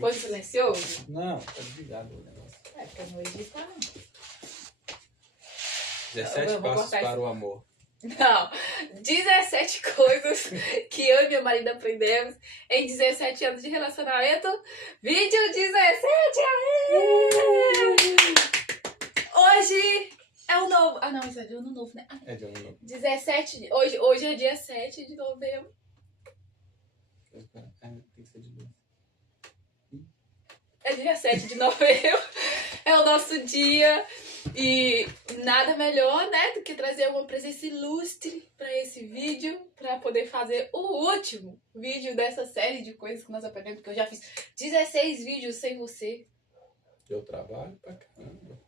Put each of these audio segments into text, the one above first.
Foi silencioso? Não, tá desligado o negócio. É, porque eu não edito, não. 17 passos para o amor. Não, 17 coisas que eu e meu marido aprendemos em 17 anos de relacionamento. Vídeo 17! Hoje é o novo. Ah, não, isso é de ano novo, né? É de ano novo. 17. Hoje é dia 7 de novembro. Tem que ser de novo. É dia 7 de novembro. É o nosso dia. E nada melhor, né, do que trazer uma presença ilustre para esse vídeo, para poder fazer o último vídeo dessa série de coisas que nós aprendemos, porque eu já fiz 16 vídeos sem você. Eu trabalho pra caramba.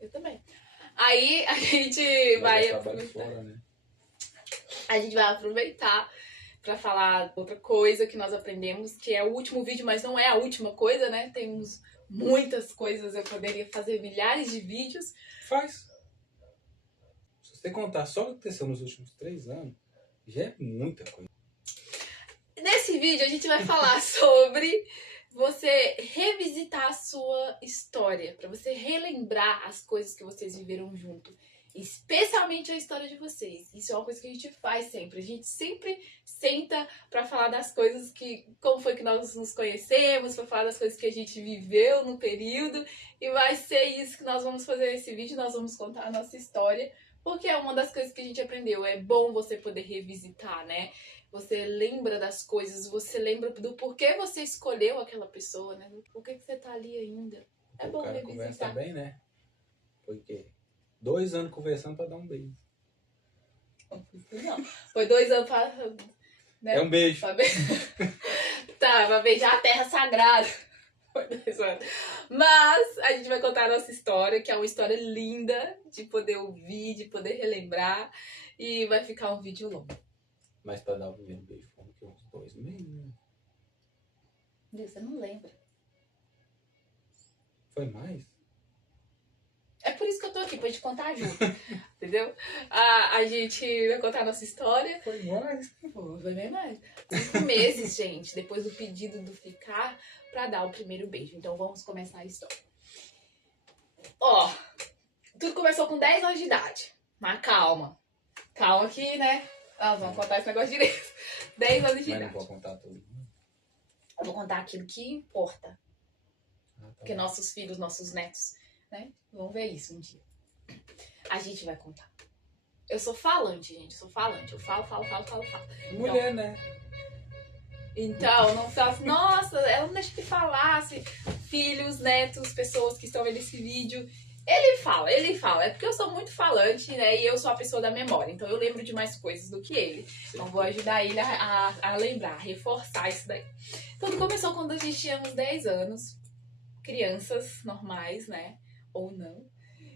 Eu também. Aí a gente vai aproveitar. Fora, né? A gente vai aproveitar para falar outra coisa que nós aprendemos, que é o último vídeo, mas não é a última coisa, né? Temos muitas coisas, eu poderia fazer milhares de vídeos. Faz. Se você contar só o que aconteceu nos últimos 3 anos, já é muita coisa. Nesse vídeo a gente vai falar sobre você revisitar a sua história, para você relembrar as coisas que vocês viveram junto. Especialmente a história de vocês. Isso é uma coisa que a gente faz sempre. A gente sempre senta pra falar das coisas que... Como foi que nós nos conhecemos, pra falar das coisas que a gente viveu no período. E vai ser isso que nós vamos fazer nesse vídeo. Nós vamos contar a nossa história. Porque é uma das coisas que a gente aprendeu. É bom você poder revisitar, né? Você lembra das coisas. Você lembra do porquê você escolheu aquela pessoa, né? Por que você tá ali ainda. É bom revisitar. O cara conversa bem, né? Porque... 2 anos conversando pra dar um beijo. Não, foi 2 anos pra... Né? É um beijo. Tá, pra beijar a terra sagrada. Foi 2 anos. Mas a gente vai contar a nossa história, que é uma história linda de poder ouvir, de poder relembrar. E vai ficar um vídeo longo. Mas pra dar o primeiro beijo, foi uns 2 meses, né? Você não lembra. Foi mais? É por isso que eu tô aqui, pra gente contar junto. Entendeu? A gente vai contar a nossa história. Foi mais? Foi bem mais. 5 meses, gente, depois do pedido do ficar, pra dar o primeiro beijo. Então vamos começar a história. Ó, tudo começou com 10 anos de idade. Mas calma. Calma aqui, né? Nós vamos contar esse negócio direito. 10 anos de idade. Mas não vou contar tudo. Eu vou contar aquilo que importa. Tá. Porque nossos filhos, nossos netos, né? Vão ver isso um dia. A gente vai contar. Eu sou falante, gente. Eu sou falante. Eu falo. Mulher, então, né? Então, não fala assim, nossa, ela não deixa de falar. Assim, filhos, netos, pessoas que estão vendo esse vídeo. Ele fala. É porque eu sou muito falante, né? E eu sou a pessoa da memória. Então eu lembro de mais coisas do que ele. Então vou ajudar ele a lembrar, a reforçar isso daí. Tudo começou quando a gente tinha uns 10 anos. Crianças normais, né? Ou não.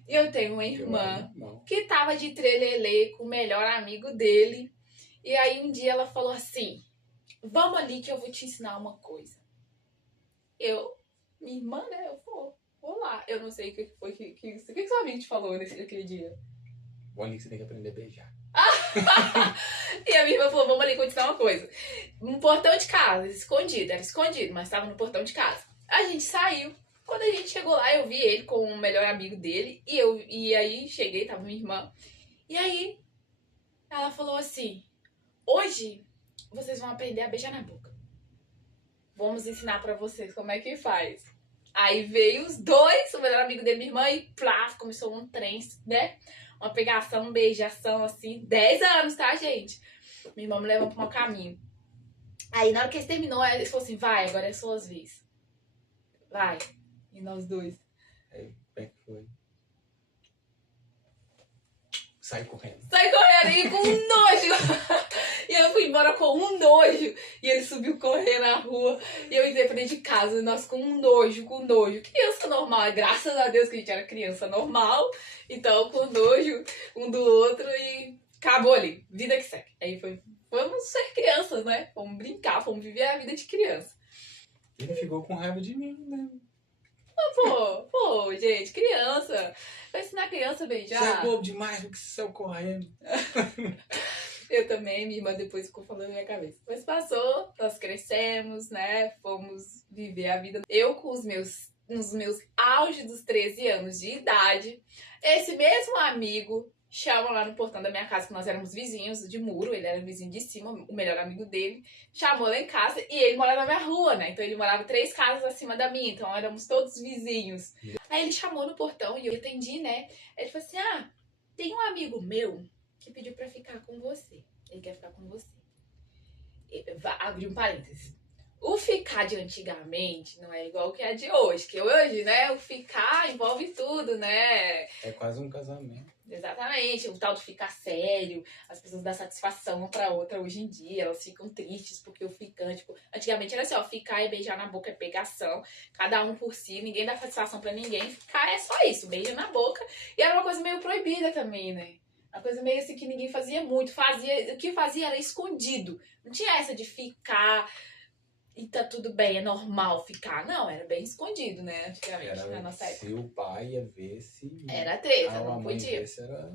E eu tenho uma irmã que tava de trelelê com o melhor amigo dele. E aí um dia ela falou assim, vamos ali que eu vou te ensinar uma coisa. Minha irmã, né? Eu vou lá. Eu não sei o que foi que seu amigo te falou naquele dia. Bom ali que você tem que aprender a beijar. E a minha irmã falou, vamos ali que eu vou te ensinar uma coisa. No portão de casa, escondido, era escondido, mas estava no portão de casa. A gente saiu. Quando a gente chegou lá, eu vi ele com o melhor amigo dele. E aí cheguei, tava minha irmã. E aí ela falou assim, hoje vocês vão aprender a beijar na boca. Vamos ensinar pra vocês como é que faz. Aí veio os dois, o melhor amigo dele e minha irmã, e plá, começou um trem, né? Uma pegação, uma beijação, assim. 10 anos, tá, gente? Minha irmã me levou pro mau caminho. Aí na hora que eles terminou, eles falaram assim, vai, agora é suas vez. Vai. E nós dois. Aí, como é que foi? Sai correndo e com um nojo. E eu fui embora com um nojo. E ele subiu correndo na rua. E eu entrei pra dentro de casa. E nós com um nojo. Criança normal. Graças a Deus que a gente era criança normal. Então, com nojo um do outro. E acabou ali. Vida que segue. Aí foi, vamos ser crianças, né? Vamos brincar, vamos viver a vida de criança. Ele ficou com raiva de mim, né? Pô, gente, criança. Vai ensinar a criança a beijar. Você é bobo demais porque você saiu correndo. Eu também, minha irmã depois ficou falando na minha cabeça. Mas passou, nós crescemos, né? Fomos viver a vida. Eu com nos meus auge dos 13 anos de idade, esse mesmo amigo chama lá no portão da minha casa, que nós éramos vizinhos de muro, ele era vizinho de cima, o melhor amigo dele, chamou lá em casa e ele morava na minha rua, né? Então ele morava 3 casas acima da minha, então éramos todos vizinhos. Aí ele chamou no portão e eu atendi, né? Ele falou assim: ah, tem um amigo meu que pediu pra ficar com você. Ele quer ficar com você. Abri um parênteses. O ficar de antigamente não é igual o que é de hoje. Que hoje, né, o ficar envolve tudo, né? É quase um casamento. Exatamente. O tal de ficar sério. As pessoas dão satisfação uma pra outra hoje em dia. Elas ficam tristes porque o ficante... Tipo, antigamente era assim, ó, ficar e beijar na boca é pegação. Cada um por si, ninguém dá satisfação pra ninguém. Ficar é só isso, beijo na boca. E era uma coisa meio proibida também, né? Uma coisa meio assim que ninguém fazia muito. O que fazia era escondido. Não tinha essa de ficar e tá tudo bem, é normal ficar. Não, era bem escondido, né? Antigamente, na nossa época. Se o pai ia ver, se era treta, a não mãe podia. visse, era...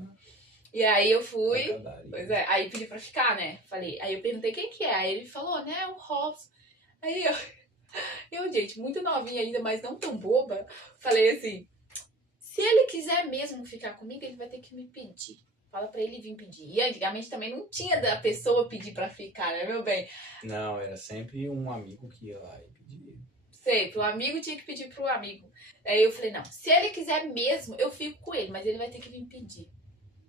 E aí eu fui, pancadaria. pois é, aí pedi pra ficar, né? Falei, aí eu perguntei quem que é. Aí ele falou, né, o Robson. Aí eu, gente, muito novinha ainda, mas não tão boba, falei assim: se ele quiser mesmo ficar comigo, ele vai ter que me pedir. Fala pra ele vir pedir. E antigamente também não tinha da pessoa pedir pra ficar, né, meu bem? Não, era sempre um amigo que ia lá e pedia. Sempre, o amigo tinha que pedir pro amigo. Aí eu falei, não, se ele quiser mesmo, eu fico com ele, mas ele vai ter que vir pedir.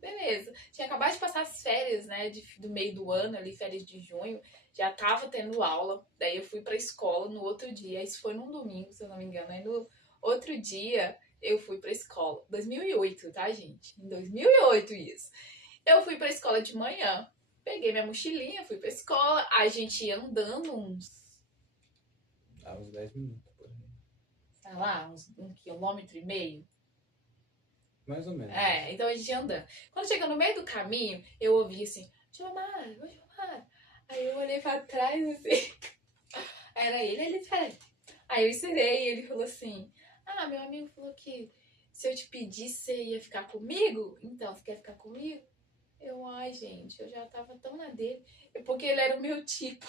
Beleza. Tinha acabado de passar as férias, né, do meio do ano, ali, férias de junho. Já tava tendo aula. Daí eu fui pra escola no outro dia. Isso foi num domingo, se eu não me engano. Aí no outro dia eu fui pra escola. 2008, tá, gente? Em 2008 isso. Eu fui pra escola de manhã. Peguei minha mochilinha, fui pra escola. A gente ia andando Dá uns 10 minutos, por aí. sei lá, um quilômetro e meio. Mais ou menos. É, então a gente ia andando. Quando chega no meio do caminho, eu ouvi assim, Giomara, ô Giomara. Aí eu olhei pra trás assim. Era ele, peraí. Aí eu ensinei e ele falou assim: ah, meu amigo falou que se eu te pedisse, você ia ficar comigo? Então, você quer ficar comigo? Eu, ai, gente, eu já tava tão na dele. Porque ele era o meu tipo.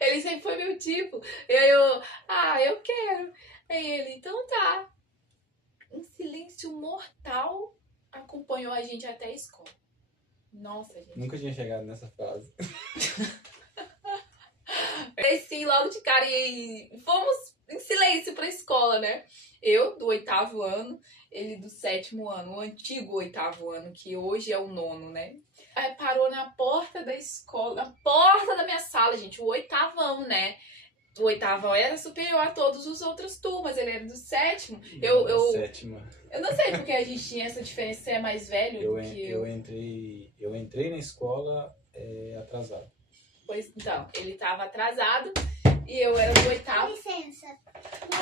Ele sempre foi meu tipo. E aí eu quero. Aí ele, então tá. Um silêncio mortal acompanhou a gente até a escola. Nossa, gente. Nunca tinha chegado nessa fase. Desci logo de cara e fomos em silêncio pra escola, né? Eu, do 8º ano, ele do 7º ano, o antigo 8º ano, que hoje é o 9º, né? Aí parou na porta da escola, na porta da minha sala, gente, o 8º, né? O 8º era superior a todas as outras turmas, ele era do 7º. Sétima. Eu não sei porque a gente tinha essa diferença, você é mais velho do que eu. Eu entrei na escola atrasado. Pois então, ele tava atrasado e eu era do 8º. Dá licença.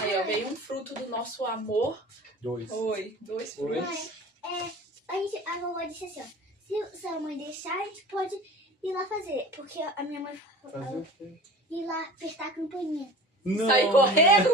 Aí eu veio um fruto do nosso amor. 2. Oi, 2 frutos. A vovó disse assim, ó, se a mãe deixar, a gente pode ir lá fazer. Porque a minha mãe Fazer o quê? ir lá apertar a campainha. Não. Sair correndo?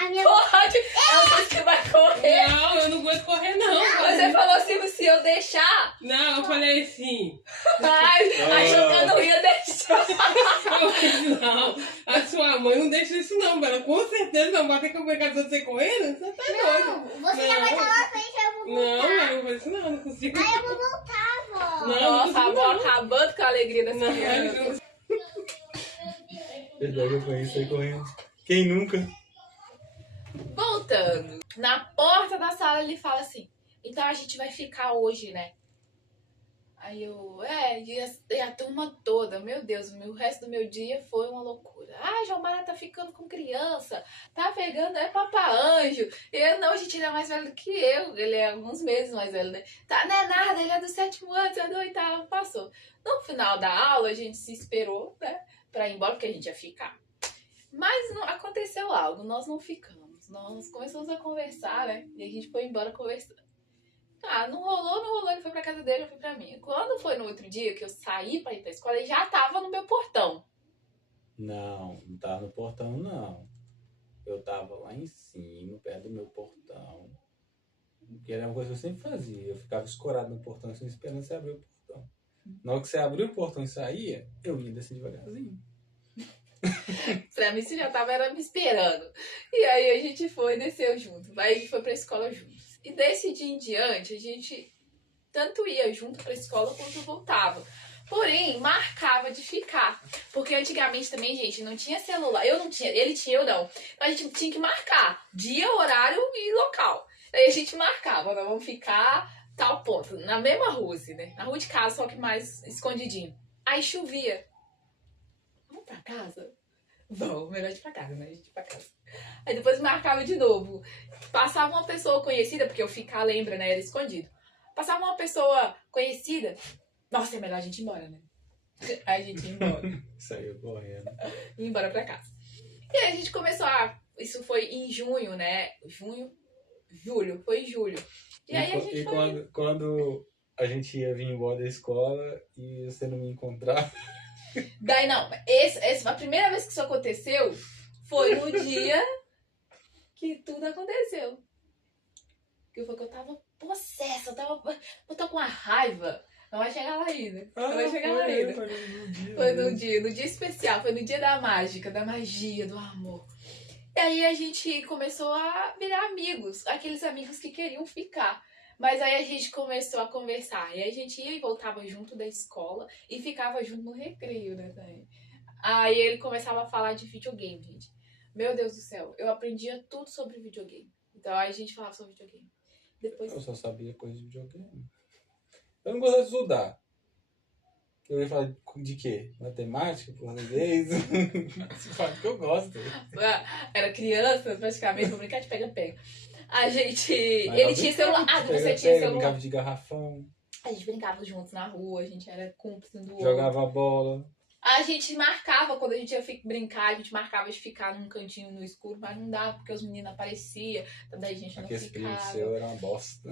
A minha Pode! Ela disse que vai correr. Não, eu não aguento correr, não. Você falou assim, se eu deixar, Não, eu falei assim. achou que eu não ia deixar. Eu falei, não, a sua mãe não deixa isso, não. Ela com certeza não vai ter que obrigar você correndo. Você tá doido. Não, você já vai estar lá na frente, eu vou Não, voltar. eu não vou isso, não consigo. Aí eu vou voltar, vó. Não, Nossa, a avó não. acabando com a alegria dessa Não, criança. Verdade, eu conheço aí correndo. Quem nunca? Voltando. Na porta da sala ele fala assim, então a gente vai ficar hoje, né? Aí eu, e a turma toda, meu Deus, o resto do meu dia foi uma loucura. Ah, Giomara tá ficando com criança, tá pegando, é papaanjo. E eu, não, gente, ele é mais velho do que eu, ele é alguns meses mais velho, né? Tá, não é nada, ele é do 7º ano, você é do 8º, passou. No final da aula, a gente se esperou, né, pra ir embora, porque a gente ia ficar. Mas não, aconteceu algo, nós não ficamos, nós começamos a conversar, né, e a gente foi embora conversando. Ah, não rolou, ele foi pra casa dele, eu fui pra minha. Quando foi no outro dia que eu saí pra ir pra escola, ele já tava no meu portão. Não tava no portão, não. Eu tava lá em cima, perto do meu portão. Que era uma coisa que eu sempre fazia. Eu ficava escorado no portão, assim, esperando você abrir o portão. Na hora que você abriu o portão e saía, eu ia descer devagarzinho. Pra mim, você já tava era me esperando. E aí a gente foi, desceu junto. Aí a gente foi pra escola juntos. E desse dia em diante, a gente tanto ia junto pra escola quanto voltava. Porém, marcava de ficar. Porque antigamente também, gente, não tinha celular. Eu não tinha, ele tinha, eu não. Então a gente tinha que marcar dia, horário e local. Aí a gente marcava, nós vamos ficar tal ponto. Na mesma rua, assim, né? Na rua de casa, só que mais escondidinho. Aí chovia. Vamos pra casa? Vamos, melhor ir pra casa, né? A gente ir pra casa. Aí depois marcava de novo. Passava uma pessoa conhecida, porque eu ficar, lembra, né? Era escondido. Passava uma pessoa conhecida. Nossa, é melhor a gente ir embora, né? Aí a gente ia embora. Saiu correndo. Ia embora pra casa. E aí a gente começou a... Isso foi em junho, né? Julho. Foi em julho. E aí a gente foi... quando a gente ia vir embora da escola e você não me encontrava... Daí não, a primeira vez que isso aconteceu foi no dia que tudo aconteceu. Que foi que eu tava possessa, eu tô com uma raiva. Não vai chegar lá ainda. Não vai chegar lá ainda. Foi no dia especial, foi no dia da mágica, da magia, do amor. E aí a gente começou a virar amigos, aqueles amigos que queriam ficar. Mas aí a gente começou a conversar. E a gente ia e voltava junto da escola e ficava junto no recreio, né, também. Aí ele começava a falar de videogame, gente. Meu Deus do céu, eu aprendia tudo sobre videogame. Então aí a gente falava sobre videogame. Depois... Eu só sabia coisa de videogame. Eu não gostava de estudar. Eu ia falar de quê? Matemática, português? Você fala que eu gosto. Era criança, praticamente, pra brincar de pega-pega. A gente... Mas ele tinha celular. Ah, você tinha celular. Brincava de garrafão. A gente brincava juntos na rua, a gente era cúmplice um do outro. Jogava bola. A gente marcava, quando a gente ia brincar, a gente marcava de ficar num cantinho no escuro, mas não dava, porque os meninos apareciam, daí a gente não Aquele ficava. espírito seu era uma bosta.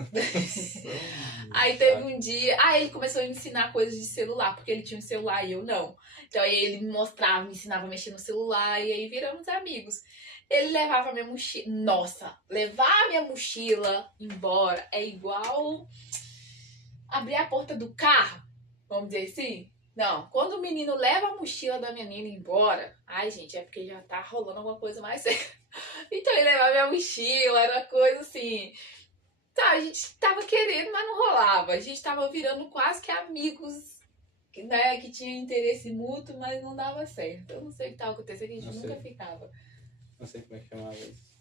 Aí teve um dia, ele começou a me ensinar coisas de celular, porque ele tinha um celular e eu não. Então aí ele me mostrava, me ensinava a mexer no celular, e aí viramos amigos. Ele levava a minha mochila. Nossa, levar a minha mochila embora é igual abrir a porta do carro, vamos dizer assim. Não, quando o menino leva a mochila da menina embora, ai gente, é porque já tá rolando alguma coisa mais séria. Então ele levava minha mochila, era coisa assim. Tá, a gente tava querendo, mas não rolava. A gente tava virando quase que amigos, né, que tinha interesse mútuo, mas não dava certo. Eu não sei o que tava acontecendo, que a gente nunca ficava. Não sei como é que chamava isso.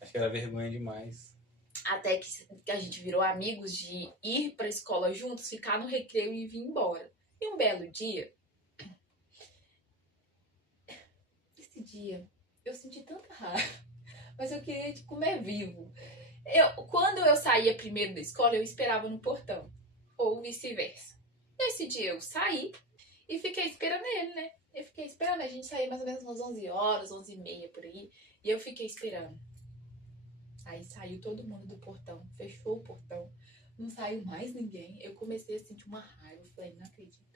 Acho que era vergonha demais. Até que a gente virou amigos de ir pra escola juntos, ficar no recreio e vir embora. E um belo dia, esse dia, eu senti tanta raiva, mas eu queria te comer vivo. Quando eu saía primeiro da escola, eu esperava no portão, ou vice-versa. Nesse dia eu saí e fiquei esperando ele, né? Eu fiquei esperando, a gente saía mais ou menos umas 11 horas, 11h30 por aí, e eu fiquei esperando. Aí saiu todo mundo do portão, fechou o portão, não saiu mais ninguém. Eu comecei a sentir uma raiva, eu falei, não acredito.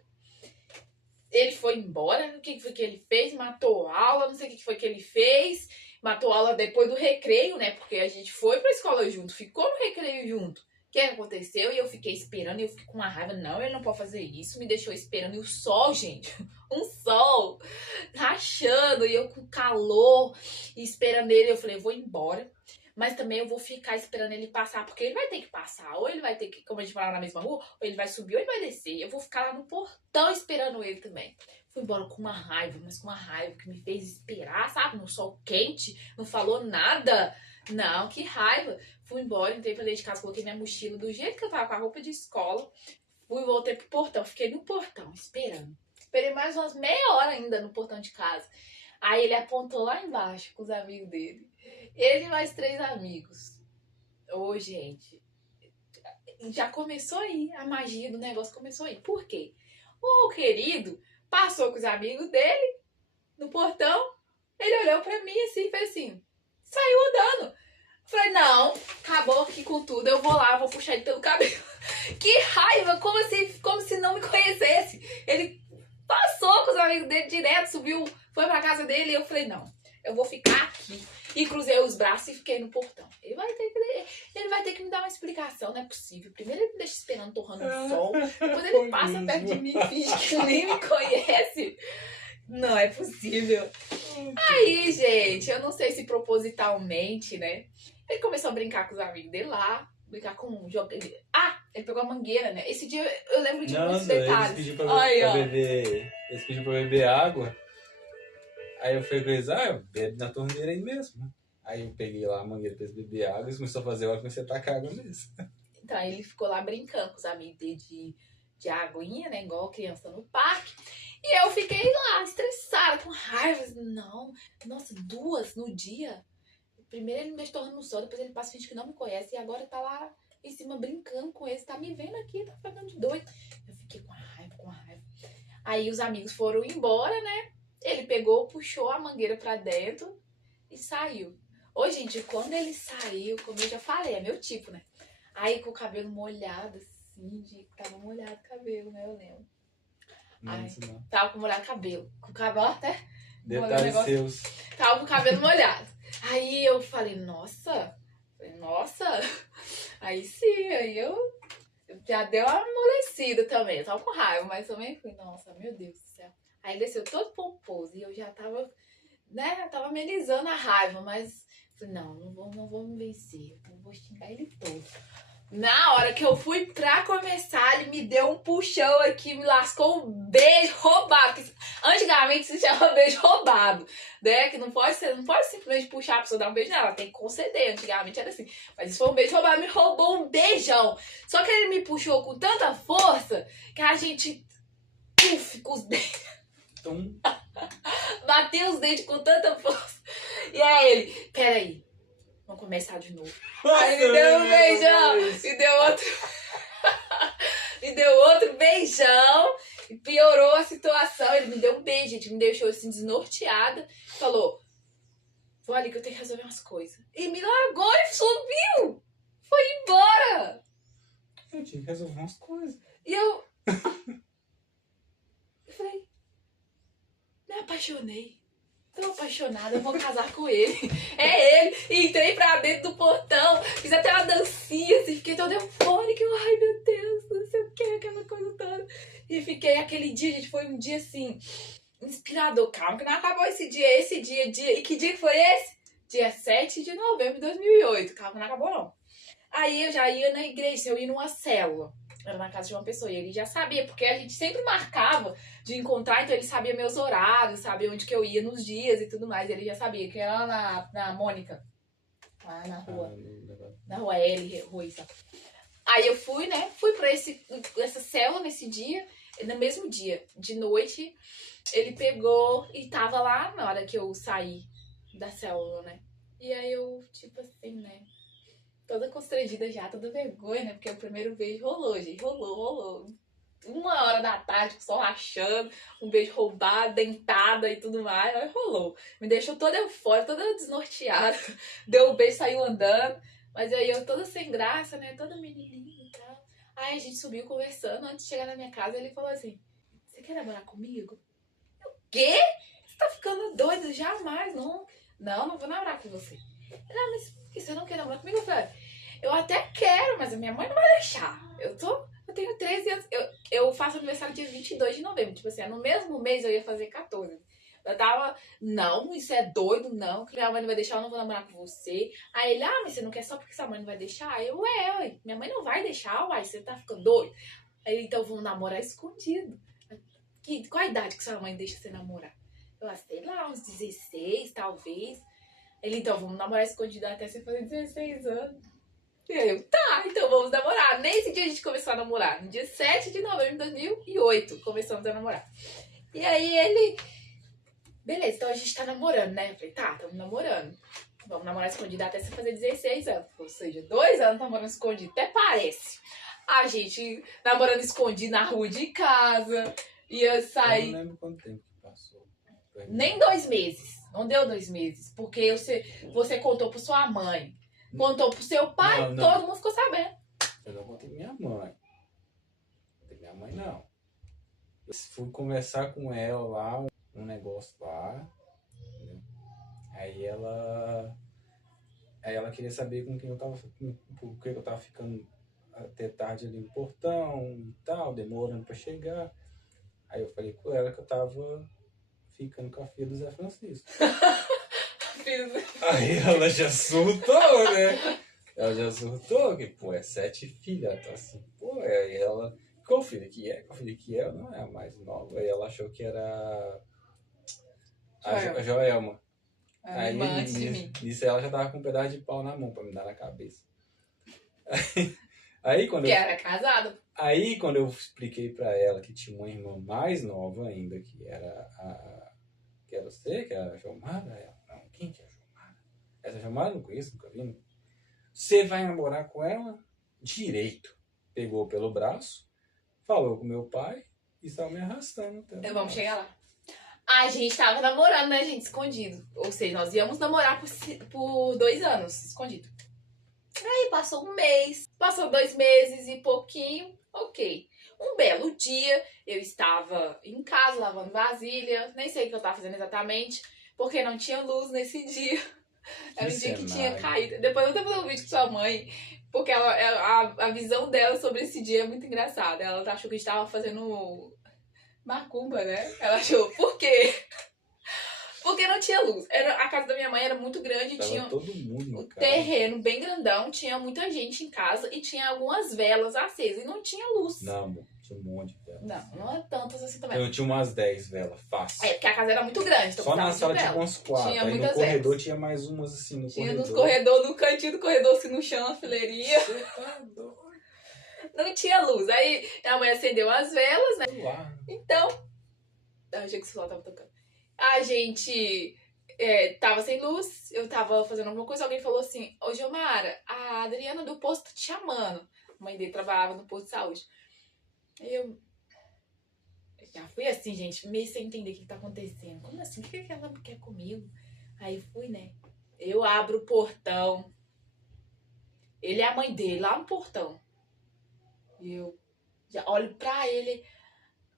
Ele foi embora, o que foi que ele fez? Matou aula, não sei o que foi que ele fez. Matou aula depois do recreio, né? Porque a gente foi pra escola junto, ficou no recreio junto. O que aconteceu? E eu fiquei esperando, e eu fiquei com uma raiva. Não, ele não pode fazer isso, me deixou esperando. E o sol, gente, um sol, rachando, e eu com calor, e esperando ele. Eu falei, eu vou embora. Mas também eu vou ficar esperando ele passar, porque ele vai ter que passar. Ou ele vai ter que, como a gente mora na mesma rua, ou ele vai subir ou ele vai descer. Eu vou ficar lá no portão esperando ele também. Fui embora com uma raiva, mas com uma raiva que me fez esperar, sabe? No sol quente, não falou nada. Não, que raiva. Fui embora, entrei pra dentro de casa, coloquei minha mochila do jeito que eu tava, com a roupa de escola. Fui e voltei pro portão. Fiquei no portão, esperando. Esperei mais umas meia hora ainda no portão de casa. Aí ele apontou lá embaixo com os amigos dele. Ele e mais 3 amigos. Ô, gente, já começou aí, a magia do negócio começou aí. Por quê? O querido passou com os amigos dele no portão, ele olhou pra mim assim e fez assim, saiu andando. Falei, não, acabou aqui com tudo, eu vou lá, vou puxar ele pelo cabelo. Que raiva, como assim, como se não me conhecesse. Ele passou com os amigos dele direto, subiu, foi pra casa dele e eu falei, não. eu vou ficar aqui. E cruzei os braços e fiquei no portão. Ele vai ter que me dar uma explicação, não é possível. Primeiro ele me deixa esperando torrando o sol, depois ele passa perto de mim e finge que nem me conhece. Não é possível. Aí, gente, eu não sei se propositalmente, né? Ele começou a brincar com os amigos dele lá, brincar com um jogo. Ele pegou a mangueira, né? Esse dia eu lembro de muitos detalhes. Eles pediram pra beber água. Aí eu falei com eles, eu bebo na torneira aí mesmo. Aí eu peguei lá a mangueira pra eles beber água, eles começaram a fazer água e comecei a tacar água mesmo. Então, aí ele ficou lá brincando com os amigos dele de aguinha, né? Igual criança no parque. E eu fiquei lá, estressada, com raiva. Não, nossa, 2 no dia. Primeiro ele me deixa torrando no sol, depois ele passa finge que não me conhece. E agora tá lá em cima brincando com eles, tá me vendo aqui, tá ficando de doido. Eu fiquei com raiva. Aí os amigos foram embora, né? Ele pegou, puxou a mangueira pra dentro e saiu. Ô, gente, quando ele saiu, como eu já falei, é meu tipo, né? Aí com o cabelo molhado, assim, tava molhado o cabelo, né? Eu lembro. Não. Tava com molhado o cabelo. Com o cabelo até. Detalhes seus. Tava com o cabelo molhado. Aí eu falei, nossa. Aí sim, aí eu já deu uma amolecida também. Eu tava com raiva, mas também fui, nossa, meu Deus do céu. Aí ele desceu todo pomposo e eu já tava, né, tava amenizando a raiva, mas falei, não vou me vencer, não vou xingar ele todo. Na hora que eu fui pra começar, ele me deu um puxão aqui, me lascou um beijo roubado. Antigamente se chama beijo roubado, né? Que não pode simplesmente puxar a pessoa dar um beijo, não. Ela tem que conceder. Antigamente era assim. Mas isso foi um beijo roubado, me roubou um beijão. Só que ele me puxou com tanta força que a gente, com os dentes. Bateu os dentes com tanta força. E aí ele, peraí. Vamos começar de novo. Aí me deu um beijão. Me deu outro beijão. E piorou a situação. Ele me deu um beijo, gente. Me deixou assim desnorteada. Falou, vou ali que eu tenho que resolver umas coisas. E me largou e subiu. Foi embora. Eu tinha que resolver umas coisas. E eu falei, me apaixonei. Tô apaixonada, eu vou casar com ele. É ele. E entrei pra dentro do portão. Fiz até uma dancinha, assim. Fiquei toda eufórica. Ai, meu Deus, não sei o que, aquela coisa toda. E fiquei aquele dia, gente, foi um dia, assim, inspirador. Calma que não acabou esse dia. E que dia que foi esse? Dia 7 de novembro de 2008. Calma que não acabou, não. Aí eu já ia na igreja, eu ia numa célula. Era na casa de uma pessoa. E ele já sabia, porque a gente sempre marcava de encontrar, então ele sabia meus horários, sabia onde que eu ia nos dias e tudo mais. Ele já sabia que era lá na Mônica, lá na rua. Na rua L, rua Isa. Aí eu fui, né? Fui pra essa célula nesse dia, no mesmo dia, de noite. Ele pegou e tava lá na hora que eu saí da célula, né? E aí eu, tipo assim, né? Toda constrangida já, toda vergonha, né? Porque o primeiro beijo rolou, gente. Rolou. 1h da tarde, com o sol rachando, um beijo roubado, dentada e tudo mais. Aí rolou. Me deixou toda eufórica, toda desnorteada. Deu um beijo, saiu andando. Mas aí eu toda sem graça, né? Toda menininha e tal. Aí a gente subiu conversando. Antes de chegar na minha casa, ele falou assim, você quer namorar comigo? Eu, quê? Você tá ficando doido? Jamais, não. Não vou namorar com você. Não, mas por que você não quer namorar comigo? Eu falei, eu até quero, mas a minha mãe não vai deixar. Eu tenho 13 anos. Eu faço aniversário dia 22 de novembro. Tipo assim, no mesmo mês eu ia fazer 14. Eu tava, não, isso é doido, não. Que minha mãe não vai deixar, eu não vou namorar com você. Aí ele, mas você não quer só porque sua mãe não vai deixar? Aí eu, ué, minha mãe não vai deixar, uai, você tá ficando doido. Aí ele, então vamos namorar escondido. Qual a idade que sua mãe deixa você namorar? Eu, sei lá, uns 16, talvez. Ele, então, vamos namorar escondido até você fazer 16 anos. E aí eu, tá, então vamos namorar. Nesse dia a gente começou a namorar. No dia 7 de novembro de 2008, começamos a namorar. E aí ele, beleza, então a gente tá namorando, né? Eu falei, tá, estamos namorando. Vamos namorar escondido até você fazer 16 anos. Ou seja, 2 anos namorando escondido, até parece. A gente namorando escondido na rua de casa. Ia sair. Eu não lembro quanto tempo que passou. Nem 2 meses. Não deu 2 meses. Porque você contou pro sua mãe. Contou pro seu pai. Não. Todo mundo ficou sabendo. Eu não contei minha mãe. Não contei minha mãe, não. Eu fui conversar com ela lá, um negócio lá. Entendeu? Aí ela queria saber com quem eu tava, por que eu tava ficando até tarde ali no portão e tal, demorando pra chegar. Aí eu falei com ela que eu tava ficando com a filha do Zé Francisco. Aí ela já surtou, né? Ela já surtou, que, pô, é 7 filhas, tá assim, pô, aí ela, qual filha que é? Qual filha que é? Não é a mais nova. Aí ela achou que era a Joelma. Aí Irmã antes de mim. nisso ela já tava com um pedaço de pau na mão pra me dar na cabeça. Aí quando Que era casado. Aí, quando eu expliquei pra ela que tinha uma irmã mais nova ainda, que era que era você, que era a Jomara, ela, não, quem que é a Jomara? Essa Jomara eu não conheço, nunca vi. Não. Você vai namorar com ela? Direito. Pegou pelo braço, falou com meu pai e saiu me arrastando. Vamos chegar lá. A gente tava namorando, né, gente? Escondido. Ou seja, nós íamos namorar por 2 anos, escondido. Aí passou um mês, passou 2 meses e pouquinho, ok. Um belo dia, eu estava em casa lavando vasilha, nem sei o que eu estava fazendo exatamente, porque não tinha luz nesse dia. Era um dia que tinha caído. Depois eu vou fazer um vídeo com sua mãe, porque a visão dela sobre esse dia é muito engraçada. Ela achou que a gente estava fazendo macumba, né? Ela achou, por quê? Porque não tinha luz. A casa da minha mãe era muito grande, Tava tinha todo mundo um terreno bem grandão, tinha muita gente em casa e tinha algumas velas acesas e não tinha luz. Não, amor, tinha um monte de velas. Não é tantas assim também. Eu tinha umas 10 velas, fácil. É, porque a casa era muito grande, então Só na precisava sala de tinha vela. umas 4. Tinha Aí no muitas corredor velas. tinha mais umas assim no Tinha corredor. nos corredores, no cantinho do corredor, assim, no chão, na fileirinha. Você tá doido. Não tinha luz. Aí a mãe acendeu as velas, né? Lá. Então, eu achei que o celular tava tocando. A gente tava sem luz, eu tava fazendo alguma coisa, alguém falou assim, ô Gilmara, a Adriana do posto tá te chamando. A mãe dele trabalhava no posto de saúde. Aí eu já fui assim, gente, meio sem entender o que tá acontecendo. Como assim? O que ela quer comigo? Aí fui, né? Eu abro o portão. Ele é a mãe dele, lá no portão. E eu já olho pra ele.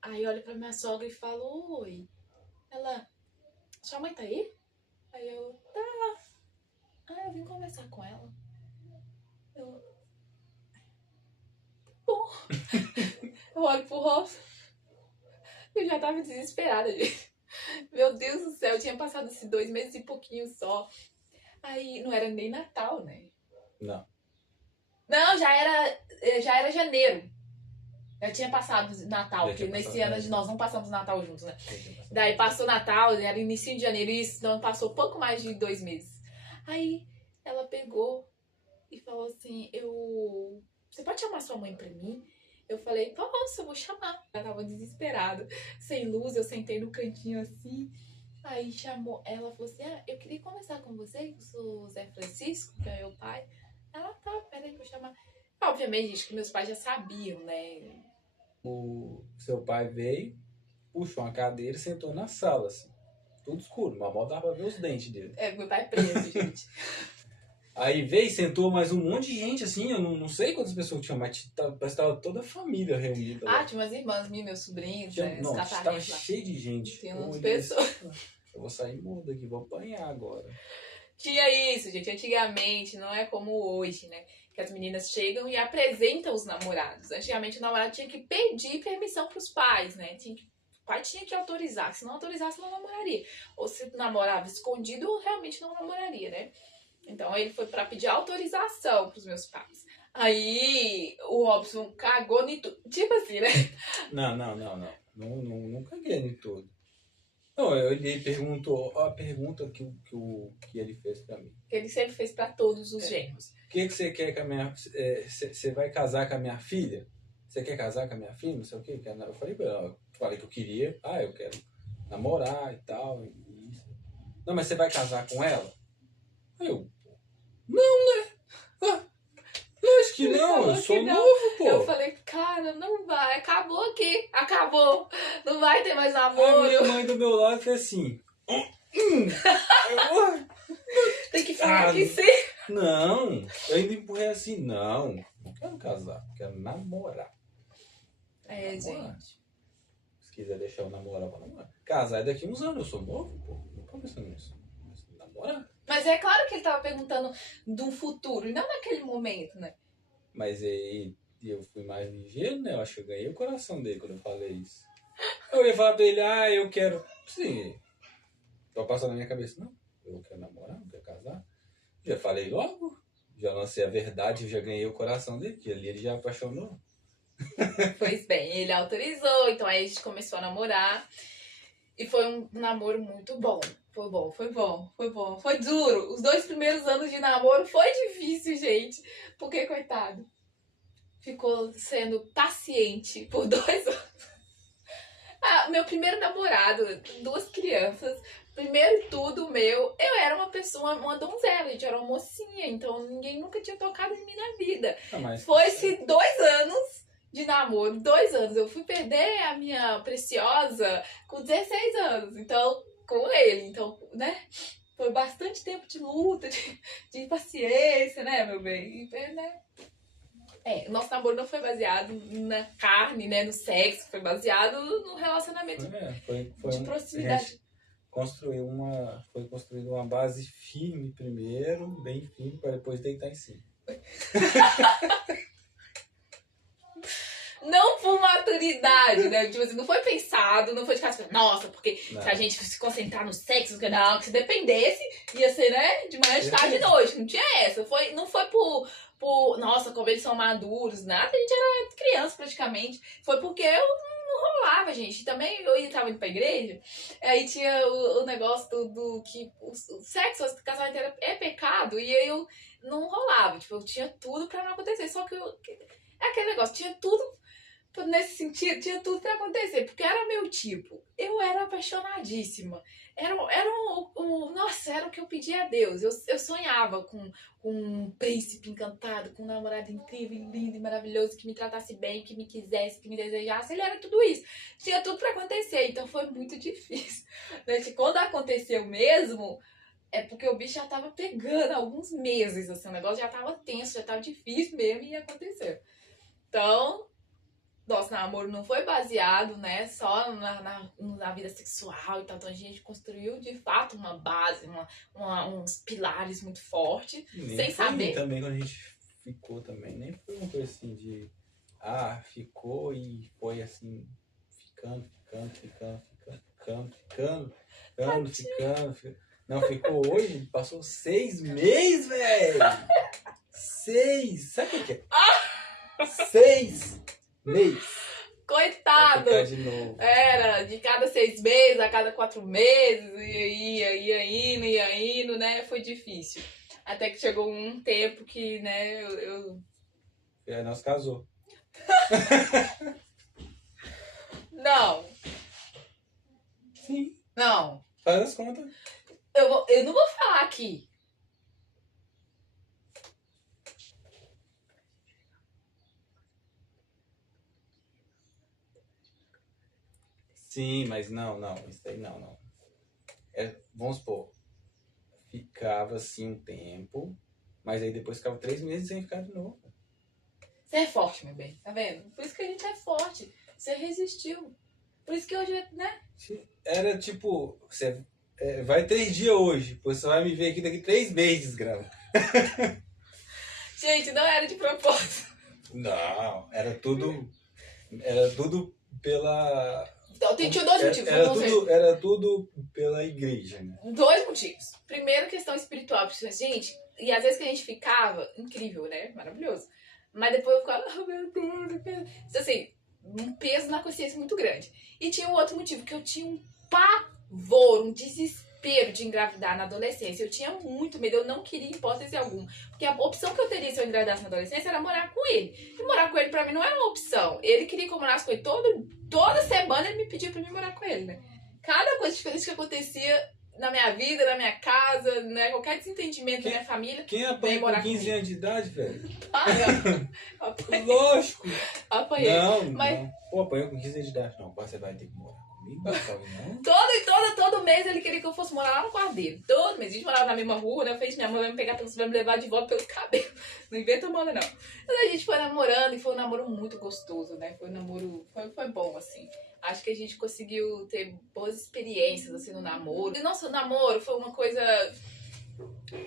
Aí olho pra minha sogra e falo, oi. Ela, sua mãe tá aí? Aí eu, tá. Ah, eu vim conversar com ela. Eu, bom. Eu olho pro rosto. Eu já tava desesperada, gente. Meu Deus do céu, eu tinha passado esses 2 meses e pouquinho só. Aí não era nem Natal, né? Não. Não, já era janeiro. Já tinha passado Natal, Já porque tinha nesse passado, ano nós não passamos Natal juntos, né? Daí Daí passou Natal, era início de janeiro, isso, então passou pouco mais de 2 meses. Aí ela pegou e falou assim, você pode chamar sua mãe pra mim? Eu falei, nossa, eu vou chamar. Ela tava desesperada, sem luz, eu sentei no cantinho assim. Aí chamou, ela falou assim, eu queria conversar com você, que eu sou o Zé Francisco, que é meu pai. Ela, tá, peraí, vou chamar. Obviamente, gente, que meus pais já sabiam, né? O seu pai veio, puxou uma cadeira e sentou na sala, assim. Tudo escuro, mas mal dava pra ver os dentes dele. Meu pai é preso, gente. Aí veio e sentou mais um monte de gente, assim, eu não sei quantas pessoas tinha, mas parece que tava toda a família reunida lá. Tinha umas irmãs minhas, meus sobrinhos, Tinha, né? não, Os tava catarinhos lá. cheio de gente. Tinha Eu umas olhei pessoas. assim, eu vou sair mudo aqui, vou apanhar agora. Tinha isso, gente. Antigamente, não é como hoje, né? Que as meninas chegam e apresentam os namorados. Antigamente, o namorado tinha que pedir permissão pros pais, né? O pai tinha que autorizar. Se não autorizasse, não namoraria. Ou se namorava escondido, realmente não namoraria, né? Então, ele foi pra pedir autorização pros meus pais. Aí, o Robson cagou em tudo. Tipo assim, né? Não caguei em tudo. Não, ele perguntou, a pergunta que ele fez pra mim. Ele sempre fez pra todos os gêmeos. O que você quer com a minha... Você vai casar com a minha filha? Você quer casar com a minha filha? Não sei o quê. Eu falei pra ela, que eu queria. Eu quero namorar e tal. E isso. Não, mas você vai casar com ela? Eu, não, né? Lógico que não, eu sou novo, pô. Eu falei, cara, não vai, acabou aqui, acabou. Não vai ter mais A namoro. minha mãe do meu lado fez assim. Tem que falar que sim. Não, eu ainda empurrei assim, não quero casar, quero namorar. Namorar. Gente. Se quiser deixar eu namorar, eu vou namorar. Casar é daqui uns anos, eu sou novo, pô. Não tô pensando nisso. namorar. Mas é claro que ele tava perguntando do futuro, e não naquele momento, né? Mas aí eu fui mais ligeiro, né? Eu acho que eu ganhei o coração dele quando eu falei isso. Eu ia falar pra ele, eu quero. Sim, só passou na minha cabeça, não, eu quero namorar, não quero casar. Já falei logo, já lancei a verdade, eu já ganhei o coração dele, que ali ele já apaixonou. Pois bem, ele autorizou, então aí a gente começou a namorar. E foi um namoro muito bom. Foi bom, foi bom, foi bom. Foi duro. Os 2 primeiros anos de namoro foi difícil, gente. Porque, coitado, ficou sendo paciente por 2 anos. Meu primeiro namorado, 2 crianças. Primeiro tudo meu, eu era uma pessoa, uma donzela, gente, eu era uma mocinha, então ninguém nunca tinha tocado em mim na vida. Mas Foi-se 2 anos de namoro, 2 anos. Eu fui perder a minha preciosa com 16 anos, então, com ele. Então, né, foi bastante tempo de luta, de paciência, né, meu bem? E, né? Nosso namoro não foi baseado na carne, né, no sexo, foi baseado no relacionamento foi de proximidade. Foi construída uma base firme primeiro, bem firme, para depois deitar em cima. Não por maturidade, né? Tipo assim, não foi pensado, não foi de casa, nossa, porque Não. se a gente se concentrar no sexo, não, que se dependesse, ia ser, né, de manhã, de tarde, de noite. Não tinha essa. Não foi nossa, como eles são maduros, nada. A gente era criança praticamente. Foi porque eu não rolava, gente. Também eu tava indo pra igreja, aí tinha o negócio do que o sexo, o casamento é pecado, e aí eu não rolava. Tipo, eu tinha tudo pra não acontecer. Só que é aquele negócio, tinha tudo. Nesse sentido, tinha tudo pra acontecer, porque era meu tipo. Eu era apaixonadíssima. Nossa, era o que eu pedia a Deus. Eu sonhava com um príncipe encantado, com um namorado incrível, lindo e maravilhoso, que me tratasse bem, que me quisesse, que me desejasse. Ele era tudo isso. Tinha tudo pra acontecer, então foi muito difícil. Quando aconteceu mesmo, é porque o bicho já tava pegando há alguns meses, assim, o negócio já tava tenso, já tava difícil mesmo e aconteceu. Então, nosso namoro não foi baseado, né, só na vida sexual e tal. Então a gente construiu, de fato, uma base, uns pilares muito fortes, sem saber. Também quando a gente ficou também, nem foi uma coisa assim de... ficou e foi assim, ficando. Não, ficou hoje, passou 6 meses, velho! 6! Sabe o que é? 6 meses. Coitado! Vai ficar de novo. Era de cada 6 meses, a cada 4 meses, ia indo, né? Foi difícil. Até que chegou um tempo que, né, E aí nós casou. Não. Sim. Não. Faz as contas. Eu não vou falar aqui. Sim, mas não, isso aí não. Vamos supor, ficava assim um tempo, mas aí depois ficava 3 meses sem ficar de novo. Você é forte, meu bem, tá vendo? Por isso que a gente é forte. Você resistiu. Por isso que hoje, né? Era tipo, você vai 3 dias hoje, você vai me ver aqui daqui 3 meses, grava. Gente, não era de propósito. Não, era tudo pela... Então, tinha 2 motivos. Era tudo pela igreja, né? 2 motivos. Primeiro, questão espiritual. Porque, gente, e às vezes que a gente ficava, incrível, né? Maravilhoso. Mas depois eu ficava, meu Deus. Então, assim, um peso na consciência muito grande. E tinha um outro motivo, que eu tinha um pavor, um desespero de engravidar na adolescência. Eu tinha muito medo, eu não queria hipótese alguma. Porque a opção que eu teria se eu engravidasse na adolescência era morar com ele. E morar com ele pra mim não era uma opção. Ele queria que eu morasse com ele toda semana, ele me pedia pra mim morar com ele, né? Cada coisa diferente que acontecia na minha vida, na minha casa, né? Qualquer desentendimento da minha família. Quem apanha com 15 anos de idade, velho? Apanhei. Lógico. Apanhei. Não. Pô, apanhou com 15 anos de idade. Não, agora você vai ter que morar comigo, não? Todo mês ele queria que eu fosse morar lá no quarto dele. Todo mês. A gente morava na mesma rua, né? Eu falei, minha mãe vai me pegar, vai me levar de volta pelos cabelos. Não inventa moda, não. Mas a gente foi namorando e foi um namoro muito gostoso, né? Foi um namoro... Foi bom, assim. Acho que a gente conseguiu ter boas experiências, assim, no namoro. E nosso namoro foi uma coisa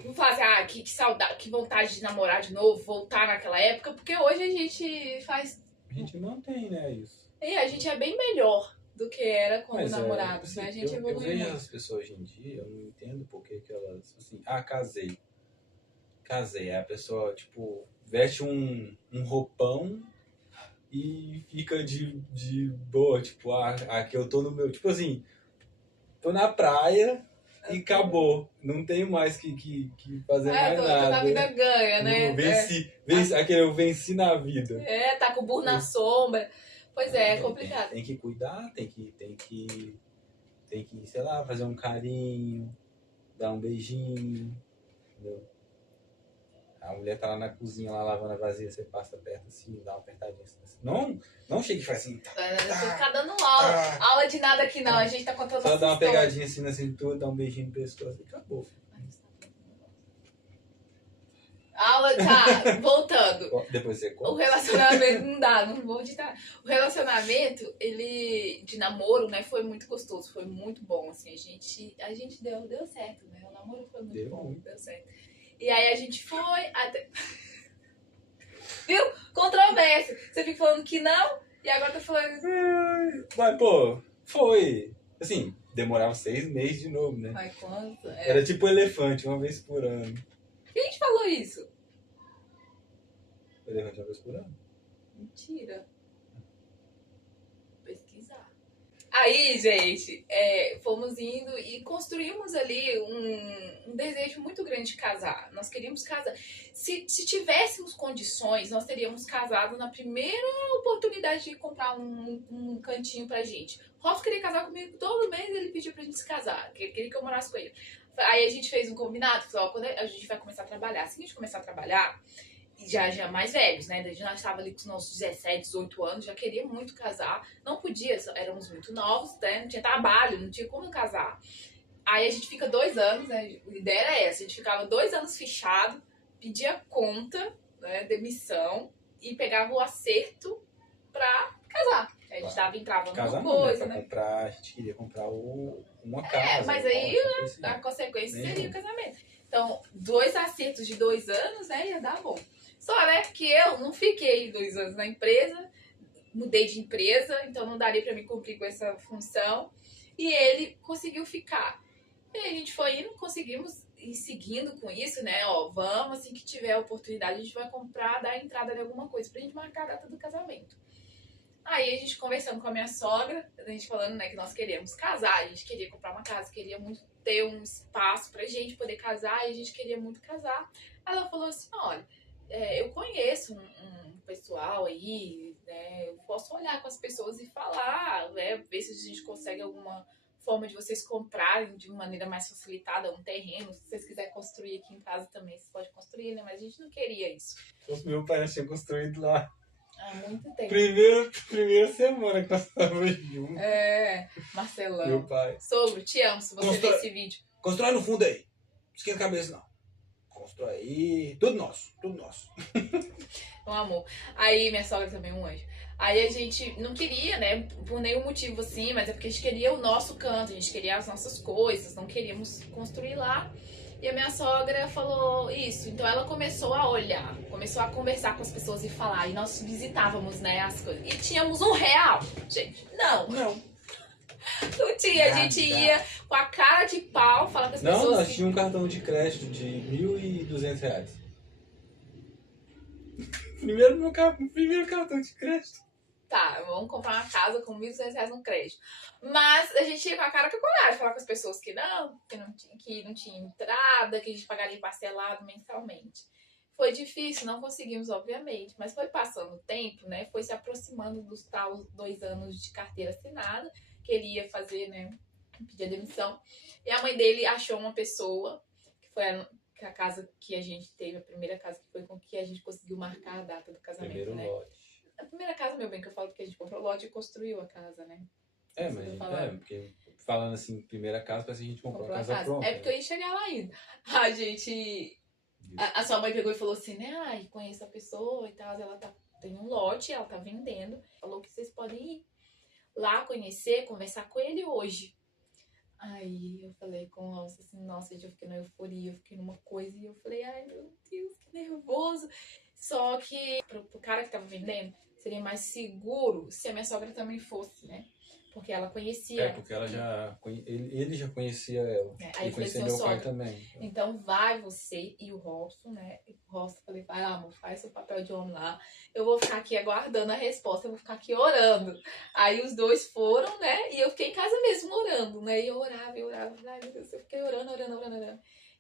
Não fala assim, que saudade, que vontade de namorar de novo, voltar naquela época, porque hoje a gente faz. A gente mantém, né, isso. E a gente é bem melhor do que era quando Mas namorava, assim, né? A gente eu evoluiu vejo muito. as pessoas hoje em dia, eu não entendo por que que elas, assim, casei. Casei. Aí a pessoa, tipo, veste um roupão e fica de boa, tipo, aqui eu tô no meu, tipo assim, tô na praia e acabou. Não tenho mais que fazer mais Tô nada. na vida ganha, né? Eu venci, aquele eu venci na vida. Tá com o burro na sombra. Pois é complicado. Tem que cuidar, tem que, sei lá, fazer um carinho, dar um beijinho, entendeu? A mulher tá lá na cozinha, lá lavando a vasilha, você passa perto assim, dá uma apertadinha assim. Não chega e faz assim. Você ficar dando aula de nada aqui não, a gente tá contando Só nossa dá uma história. pegadinha assim na cintura, dá um beijinho no pescoço e acabou. Aula, tá, voltando. Depois você O conta. relacionamento não dá, não vou editar. O relacionamento, ele de namoro, né, foi muito gostoso, foi muito bom, assim, a gente deu certo, né? O namoro foi muito bom, deu certo. E aí a gente foi até viu? Controvérsia. Você fica falando que não e agora tá falando. Mas, pô, foi. Assim, demorava 6 meses de novo, né? Ai, quanto? Era tipo elefante, uma vez por ano. Quem te falou isso? Elefante uma vez por ano? Mentira. Vou pesquisar. Aí, gente, fomos indo e construímos ali um desejo muito grande de casar. Nós queríamos casar. Se tivéssemos condições, nós teríamos casado na primeira oportunidade de comprar um cantinho pra gente. Robson queria casar comigo todo mês, ele pediu pra gente se casar. Queria que eu morasse com ele. Aí a gente fez um combinado, falou, ó, quando a gente vai começar a trabalhar, se a gente começar a trabalhar, já mais velhos, né? Desde nós estávamos ali com os nossos 17, 18 anos, já queria muito casar. Não podia, éramos muito novos, né? Não tinha trabalho, não tinha como casar. Aí a gente fica 2 anos, né? A ideia era essa, a gente ficava 2 anos fechado, pedia conta, né? Demissão, e pegava o acerto pra casar. A gente entrava numa coisa, né? A gente queria comprar uma casa. Mas aí a consequência seria o casamento. Então, 2 acertos de 2 anos, né? Ia dar bom. Só, né, que eu não fiquei 2 anos na empresa, mudei de empresa, então não daria pra me cumprir com essa função. E ele conseguiu ficar. E aí a gente foi indo, conseguimos ir seguindo com isso, né? Ó, vamos, assim que tiver a oportunidade, a gente vai comprar, dar entrada em alguma coisa pra gente marcar a data do casamento. Aí a gente conversando com a minha sogra, a gente falando, né, que nós queríamos casar, a gente queria comprar uma casa, queria muito ter um espaço pra gente poder casar, e a gente queria muito casar. Ela falou assim, olha, eu conheço um pessoal aí, né, eu posso olhar com as pessoas e falar, né, ver se a gente consegue alguma forma de vocês comprarem de maneira mais facilitada um terreno. Se vocês quiserem construir aqui em casa também, vocês podem construir, né, mas a gente não queria isso. Meu pai tinha construído lá. Há muito tempo. Primeira semana que nós estávamos juntos. Marcelão. Meu pai. Sogro, te amo se você ver esse vídeo. Constrói no fundo aí. Esquenta a cabeça, não. Constrói aí. Tudo nosso. Um amor. Aí minha sogra também é um anjo. Aí a gente não queria, né, por nenhum motivo assim, mas é porque a gente queria o nosso canto, a gente queria as nossas coisas, não queríamos construir lá. E a minha sogra falou isso, então ela começou a olhar, começou a conversar com as pessoas e falar, e nós visitávamos, né, as coisas. E tínhamos R$1, gente. Não tinha, a gente ia com a cara de pau falar com as pessoas. Não, nós tínhamos um cartão de crédito de R$1.200. Primeiro cartão de crédito. Tá, vamos comprar uma casa com R$1.200 no crédito. Mas a gente ia com a cara com a coragem, falar com as pessoas que não tinha entrada, que a gente pagaria parcelado mensalmente. Foi difícil, não conseguimos, obviamente, mas foi passando o tempo, né? Foi se aproximando dos tal 2 anos de carteira assinada, que ele ia fazer, né? Pedir a demissão. E a mãe dele achou uma pessoa, que foi a casa que a gente teve, a primeira casa que foi com que a gente conseguiu marcar a data do casamento, Primeiro né? lote. A primeira casa, meu bem, que eu falo que a gente comprou o lote e construiu a casa, né? Porque falando assim, primeira casa, parece que a gente comprou a casa pronta. É porque eu ia chegar lá ainda. A gente... A sua mãe pegou e falou assim, né? Ai, conheço a pessoa e tal, ela tem um lote, ela tá vendendo. Falou que vocês podem ir lá conhecer, conversar com ele hoje. Aí eu falei com o Robson assim, nossa, gente, eu fiquei na euforia, eu fiquei numa coisa e eu falei, ai meu Deus, que nervoso. Só que pro cara que tava vendendo, seria mais seguro se a minha sogra também fosse, né? Porque ela conhecia. Porque ela ele já conhecia ela. Aí E eu falei, conhecia seu meu pai sogra, também. então vai você e o Robson, né? O Robson, falei, vai lá, amor, faz seu papel de homem lá. Eu vou ficar aqui aguardando a resposta, eu vou ficar aqui orando. Aí os dois foram, né? E eu fiquei em casa mesmo orando, né? E eu orava. Ai, meu Deus, eu fiquei orando.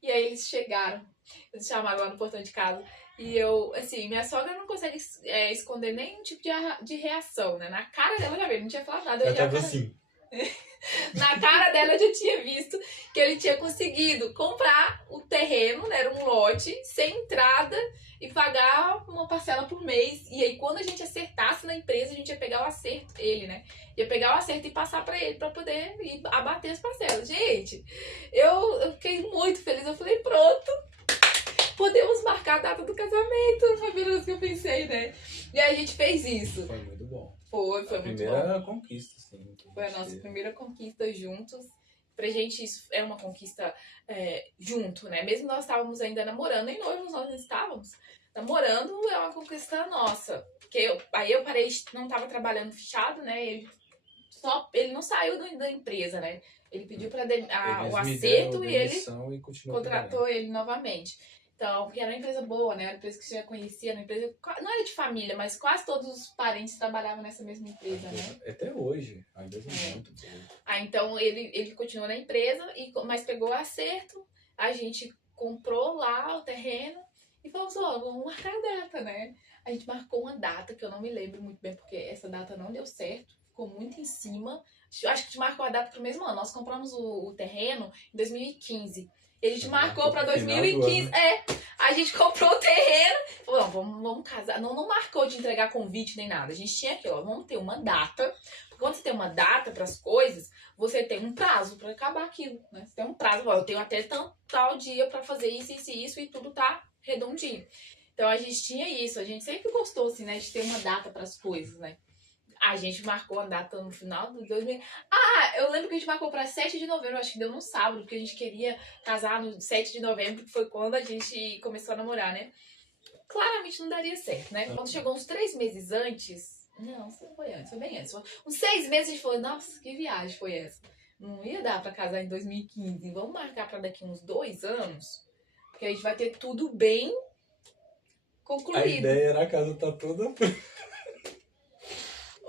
E aí eles chegaram, eles chamaram lá no portão de casa. E eu, assim, minha sogra não consegue esconder nenhum tipo de reação, né? Na cara dela já veio, não tinha falado nada. Ela tava assim. Na cara dela eu já tinha visto que ele tinha conseguido comprar o terreno, né? Era um lote, sem entrada e pagar uma parcela por mês. E aí quando a gente acertasse na empresa, a gente ia pegar o acerto, ele, né? Ia pegar o acerto e passar pra ele, pra poder ir abater as parcelas. Gente, eu fiquei muito feliz. Eu falei, pronto, podemos marcar a data do casamento. Foi menos que eu pensei, né? E aí a gente fez isso. Foi muito bom. Foi A muito bom. primeira conquista, assim. Foi a nossa primeira conquista juntos. Pra gente isso é uma conquista junto, né? Mesmo nós estávamos ainda namorando, nem noivos nós não estávamos. Namorando é uma conquista nossa. Porque aí eu parei, não estava trabalhando fechado, né? Ele não saiu da empresa, né? Ele pediu para o acerto e ele contratou ele novamente. Então, porque era uma empresa boa, né? Era uma empresa que você já conhecia, uma empresa, não era de família, mas quase todos os parentes trabalhavam nessa mesma empresa, né? Até hoje, a empresa é muito boa. Então ele continuou na empresa, mas pegou o acerto, a gente comprou lá o terreno e falou assim, vamos marcar a data, né? A gente marcou uma data que eu não me lembro muito bem, porque essa data não deu certo, ficou muito em cima. Acho que a gente marcou a data pro mesmo ano. Nós compramos o terreno em 2015. E a gente marcou pra 2015. A gente comprou o terreno. Falou, vamos casar. Não marcou de entregar convite nem nada. A gente tinha aqui, vamos ter uma data. Porque quando você tem uma data pras coisas, você tem um prazo pra acabar aquilo, né? Você tem um prazo. Eu tenho até tal dia pra fazer isso e tudo tá redondinho. Então a gente tinha isso. A gente sempre gostou, assim, né? De ter uma data pras coisas, né? A gente marcou a data no final do 2000. Eu lembro que a gente marcou pra 7 de novembro, acho que deu num sábado, porque a gente queria casar no 7 de novembro, que foi quando a gente começou a namorar, né? Claramente não daria certo, né? Quando chegou uns 3 meses antes. Não, foi antes, foi bem antes. Uns 6 meses a gente falou, nossa, que viagem foi essa? Não ia dar pra casar em 2015. Vamos marcar pra daqui uns 2 anos, porque a gente vai ter tudo bem concluído. A ideia era a casa tá toda.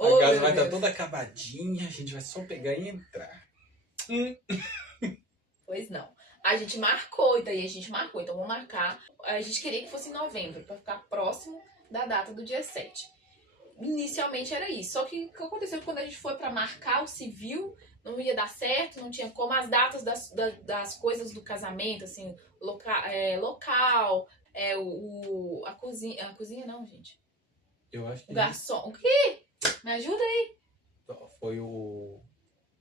A casa vai estar toda acabadinha, a gente vai só pegar e entrar. Pois não. A gente marcou, e daí a gente marcou. Então vamos marcar. A gente queria que fosse em novembro, pra ficar próximo da data do dia 7. Inicialmente era isso. Só que o que aconteceu quando a gente foi pra marcar o civil, não ia dar certo, não tinha como. As datas das coisas do casamento, assim, local, a cozinha. A cozinha não, gente. Eu acho que. O garçom. O quê? Me ajuda aí. Foi o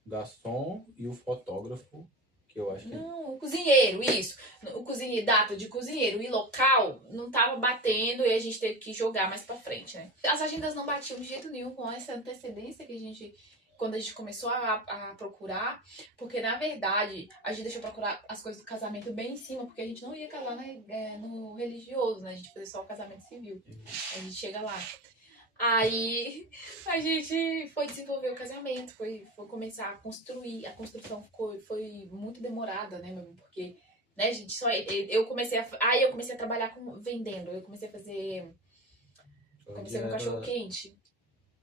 garçom e o fotógrafo, que eu acho que... Não, o cozinheiro, isso. O cozinheiro, data de cozinheiro e local não tava batendo e a gente teve que jogar mais pra frente, né? As agendas não batiam de jeito nenhum com essa antecedência que a gente... Quando a gente começou a procurar, porque na verdade a gente deixou procurar as coisas do casamento bem em cima, porque a gente não ia casar no religioso, né? A gente fazia só o casamento civil. A gente chega lá. Aí a gente foi desenvolver o casamento, foi começar a construir. A construção foi muito demorada, né, meu? Porque, né, gente, eu comecei a trabalhar vendendo. Eu comecei a fazer. Comecei com cachorro quente.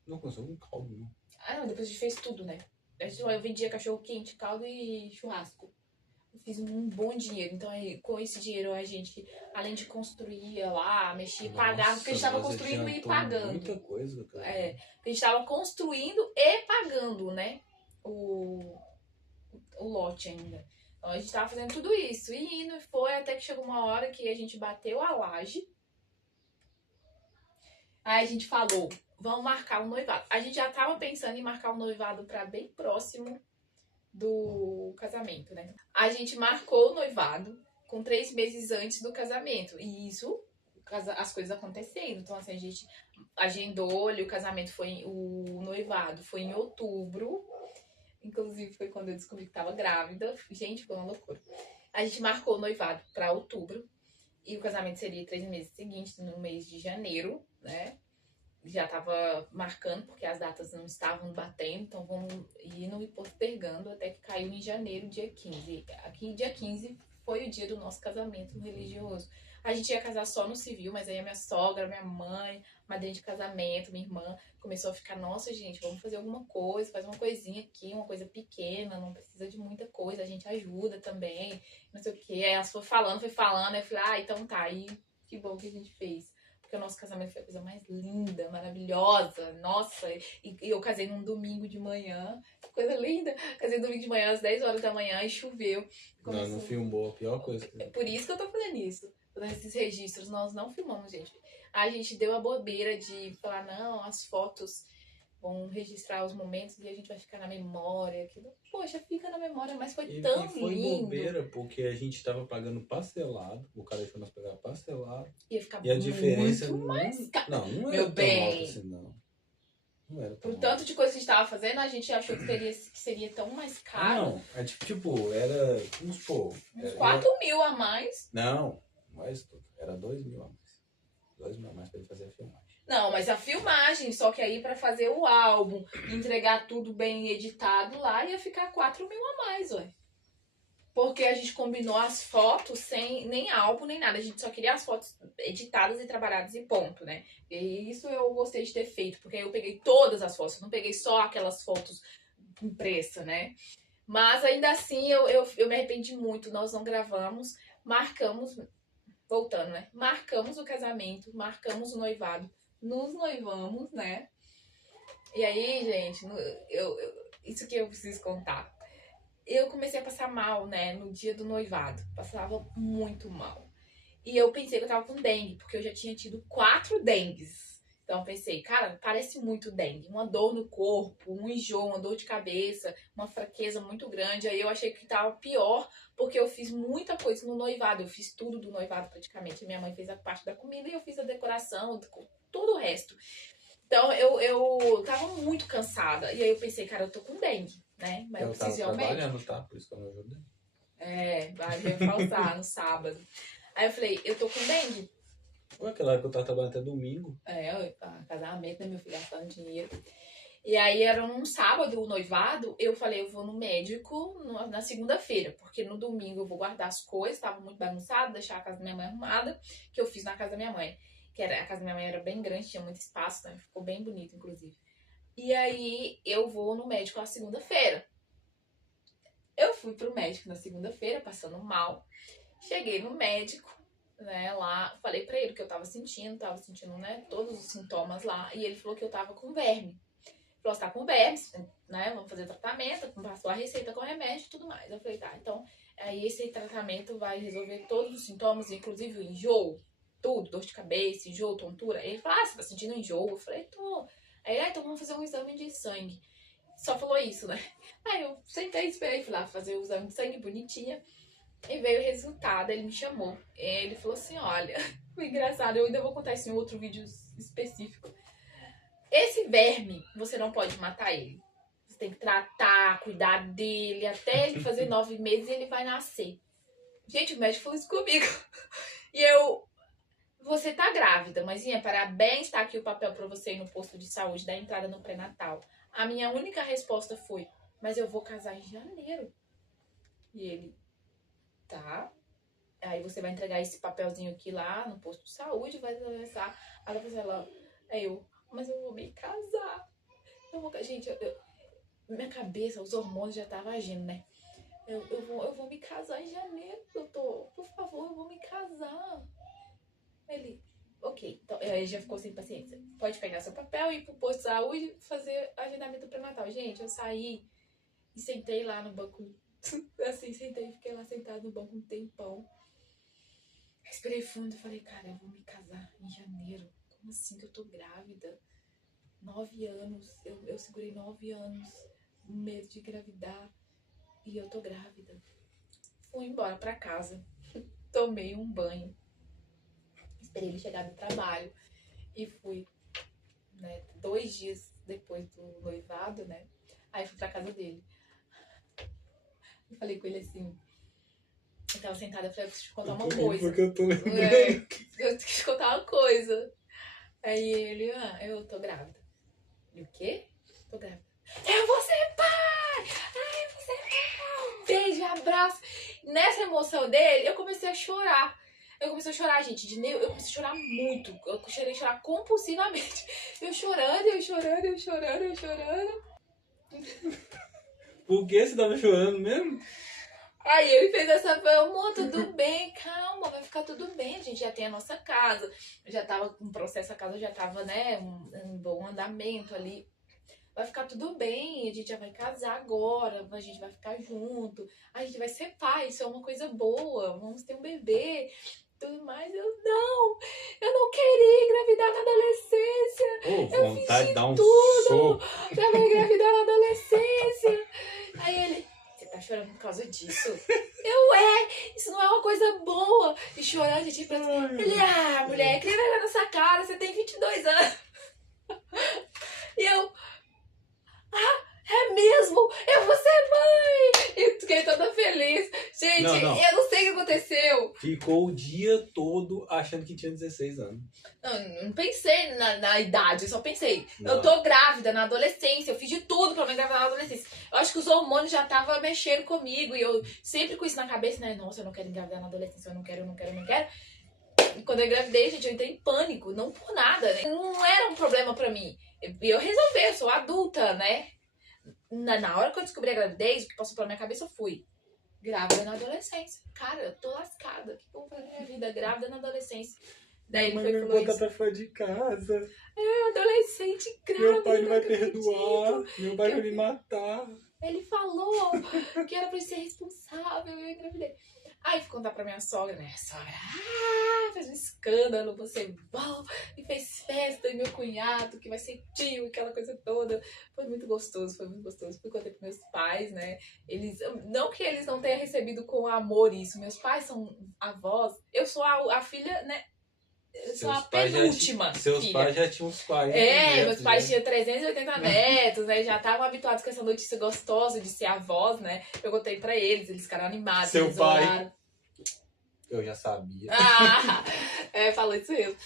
Não, começou com caldo, não. Não, depois a gente fez tudo, né? Eu vendia cachorro quente, caldo e churrasco. Eu fiz um bom dinheiro. Então, aí, com esse dinheiro, a gente, além de construir lá, mexia, pagava, porque a gente estava construindo e pagando. Muita coisa, cara. Porque a gente estava construindo e pagando, né? O lote ainda. Então, a gente estava fazendo tudo isso. E indo, foi até que chegou uma hora que a gente bateu a laje. Aí a gente falou, vamos marcar um noivado. A gente já estava pensando em marcar um noivado para bem próximo do casamento, né? A gente marcou o noivado com 3 meses antes do casamento. E isso, as coisas acontecendo. Então, assim, a gente agendou, o casamento foi, o noivado foi em outubro. Inclusive, foi quando eu descobri que tava grávida. Gente, foi uma loucura. A gente marcou o noivado pra outubro. E o casamento seria 3 meses seguintes, no mês de janeiro, né? Já tava marcando, porque as datas não estavam batendo. Então, vamos indo e postergando até que caiu em janeiro, dia 15. Aqui, dia 15, foi o dia do nosso casamento religioso. A gente ia casar só no civil, mas aí a minha sogra, minha mãe, madrinha de casamento, minha irmã, começou a ficar, nossa, gente, vamos fazer alguma coisa, faz uma coisinha aqui, uma coisa pequena, não precisa de muita coisa, a gente ajuda também, não sei o quê. Aí elas foram falando, eu falei, ah, então tá, aí que bom que a gente fez. Porque o nosso casamento foi a coisa mais linda, maravilhosa, nossa, e eu casei num domingo de manhã, que coisa linda, casei domingo de manhã às 10 horas da manhã e choveu. Não filmou, a pior coisa. É por isso que eu tô fazendo isso. Nesses registros, nós não filmamos, gente. A gente deu a bobeira de falar, não, as fotos vão registrar os momentos e a gente vai ficar na memória. Aquilo. Poxa, fica na memória, mas foi tão E foi lindo. bobeira, porque a gente tava pagando parcelado, o cara deixou nós pagar parcelado. Ia ficar E a diferença muito mais caro. não era Meu tão bem. alto assim, não. Não era tão Por alto. tanto de coisa que a gente tava fazendo, a gente achou que seria tão mais caro. Não, é tipo, era, vamos supor... Uns 4 mil a mais. Não, mais tudo. Era 2 mil a mais. 2 mil a mais pra ele fazer a filmagem. Não, mas a filmagem, só que aí pra fazer o álbum, entregar tudo bem editado lá, ia ficar 4 mil a mais, ué. Porque a gente combinou as fotos sem nem álbum, nem nada. A gente só queria as fotos editadas e trabalhadas e ponto, né? E isso eu gostei de ter feito, porque eu peguei todas as fotos, não peguei só aquelas fotos impressas, né? Mas ainda assim eu me arrependi muito, nós não gravamos, marcamos, voltando, né? Marcamos o casamento, marcamos o noivado, nos noivamos, né? E aí, gente, isso que eu preciso contar. Eu comecei a passar mal, né, no dia do noivado. Passava muito mal. E eu pensei que eu tava com dengue, porque eu já tinha tido 4 dengues. Então eu pensei, cara, parece muito dengue. Uma dor no corpo, um enjoo, uma dor de cabeça, uma fraqueza muito grande. Aí eu achei que tava pior, porque eu fiz muita coisa no noivado. Eu fiz tudo do noivado praticamente. Minha mãe fez a parte da comida e eu fiz a decoração, tudo o resto. Então eu tava muito cansada. E aí eu pensei, cara, eu tô com dengue, né? Mas eu preciso ir ao médico. trabalhando, tá? Por isso que eu não ajudei. Vai faltar no sábado. Aí eu falei, eu tô com dengue. Foi aquela hora que eu tava trabalhando até domingo. Casamento, né, meu filho, gastando dinheiro. E aí era um sábado, o noivado, eu falei, eu vou no médico na segunda-feira, porque no domingo eu vou guardar as coisas, tava muito bagunçado, deixar a casa da minha mãe arrumada, que eu fiz na casa da minha mãe. A casa da minha mãe era bem grande, tinha muito espaço, né? Ficou bem bonito, inclusive. E aí eu vou no médico na segunda-feira. Eu fui pro médico na segunda-feira, passando mal. Cheguei no médico, né, lá, falei pra ele o que eu tava sentindo, né, todos os sintomas lá, e ele falou que eu tava com verme. Ele falou, você tá com verme, né, vamos fazer tratamento, passou a receita com remédio e tudo mais. Eu falei, tá, então, aí esse tratamento vai resolver todos os sintomas, inclusive o enjoo, tudo, dor de cabeça, enjoo, tontura. Ele falou, você tá sentindo enjoo? Eu falei, tô. Aí, então vamos fazer um exame de sangue. Só falou isso, né? Aí eu sentei, esperei, fui lá fazer o exame de sangue bonitinha. E veio o resultado, ele me chamou. Ele falou assim, olha, o engraçado, eu ainda vou contar isso em outro vídeo específico. Esse verme, você não pode matar ele. Você tem que tratar, cuidar dele, até ele fazer 9 meses e ele vai nascer. Gente, o médico falou isso comigo. E você tá grávida, mãezinha, parabéns, tá aqui o papel pra você ir no posto de saúde, dar entrada no pré-natal. A minha única resposta foi, mas eu vou casar em janeiro. E ele, tá. Aí você vai entregar esse papelzinho aqui lá no posto de saúde, vai começar. Aí mas eu vou me casar. Gente, minha cabeça, os hormônios já estavam agindo, né? Eu vou me casar em janeiro, doutor. Por favor, eu vou me casar. Ele, ok. Então, ele já ficou sem paciência. Pode pegar seu papel e ir pro posto de saúde e fazer agendamento pré-natal. Gente, eu saí e sentei lá no banco. Assim, fiquei lá sentado no banco um tempão. Respirei fundo e falei, cara, eu vou me casar em janeiro. Como assim que eu tô grávida? 9 anos. Eu segurei 9 anos. Medo de engravidar. E eu tô grávida. Fui embora pra casa. Tomei um banho. Esperei ele chegar do trabalho. E fui, né, 2 dias depois do noivado, né? Aí fui pra casa dele. Eu falei com ele assim, eu tava sentada, eu falei, eu preciso te contar uma Eu tô rindo coisa. Porque eu tô lembrando. Eu preciso te contar uma coisa. Aí ele, eu tô grávida. E o quê? Tô grávida. Eu vou ser pai! Ai, eu vou ser pai! Beijo, abraço. Nessa emoção dele, eu comecei a chorar. Eu comecei a chorar, gente. Eu comecei a chorar muito. Eu cheguei a chorar compulsivamente. Eu chorando. Por que você tava chorando mesmo? Aí ele fez essa, amor, tudo bem, calma, vai ficar tudo bem, a gente já tem a nossa casa, já tava com o processo, a casa já tava, né, um bom andamento ali, vai ficar tudo bem, a gente já vai casar agora, a gente vai ficar junto, a gente vai ser pai, isso é uma coisa boa, vamos ter um bebê, tudo mais. Eu não queria engravidar na adolescência, Ô, vontade de dar um tudo. soco. eu vou engravidar na adolescência. Aí ele, você tá chorando por causa disso? Isso não é uma coisa boa. E chorando, a gente ele, mulher, que vergonha nessa cara, você tem 22 anos. E eu, é mesmo? Eu vou ser mãe! E fiquei toda feliz. Gente, Não. eu não sei o que aconteceu. Ficou o dia todo achando que tinha 16 anos. Não pensei na idade, eu só pensei. Não. Eu tô grávida na adolescência, eu fiz de tudo pra me engravidar na adolescência. Eu acho que os hormônios já estavam mexendo comigo e eu sempre com isso na cabeça, né? Nossa, eu não quero engravidar na adolescência, eu não quero. E quando eu engravidei, gente, eu entrei em pânico, não por nada, né? Não era um problema pra mim. Eu resolvi, eu sou adulta, né? Na hora que eu descobri a gravidez, o que passou pela minha cabeça, eu fui grávida na adolescência. Cara, eu tô lascada. O que eu vou fazer na minha vida? Grávida na adolescência. Daí ele foi e falou isso. Pra fora de casa. Adolescente grávida. Meu pai não vai acredito. perdoar. Meu pai vai me matar. Ele falou que era pra eu ser responsável e eu engravidei. Aí fui contar pra minha sogra, né? A sogra fez um escândalo, você bom, e fez festa, e meu cunhado, que vai ser tio, aquela coisa toda. Foi muito gostoso. Fui contar pros meus pais, né? Não que eles não tenham recebido com amor isso. Meus pais são avós. Eu sou a filha, né? Eu sou a penúltima Seus filha. pais já tinham uns 40 meus pais tinham 380 netos, né? Já estavam habituados com essa notícia gostosa de ser avós, né? Eu contei pra eles ficaram animados. Seu eles pai? oraram. Eu já sabia. Falou isso mesmo.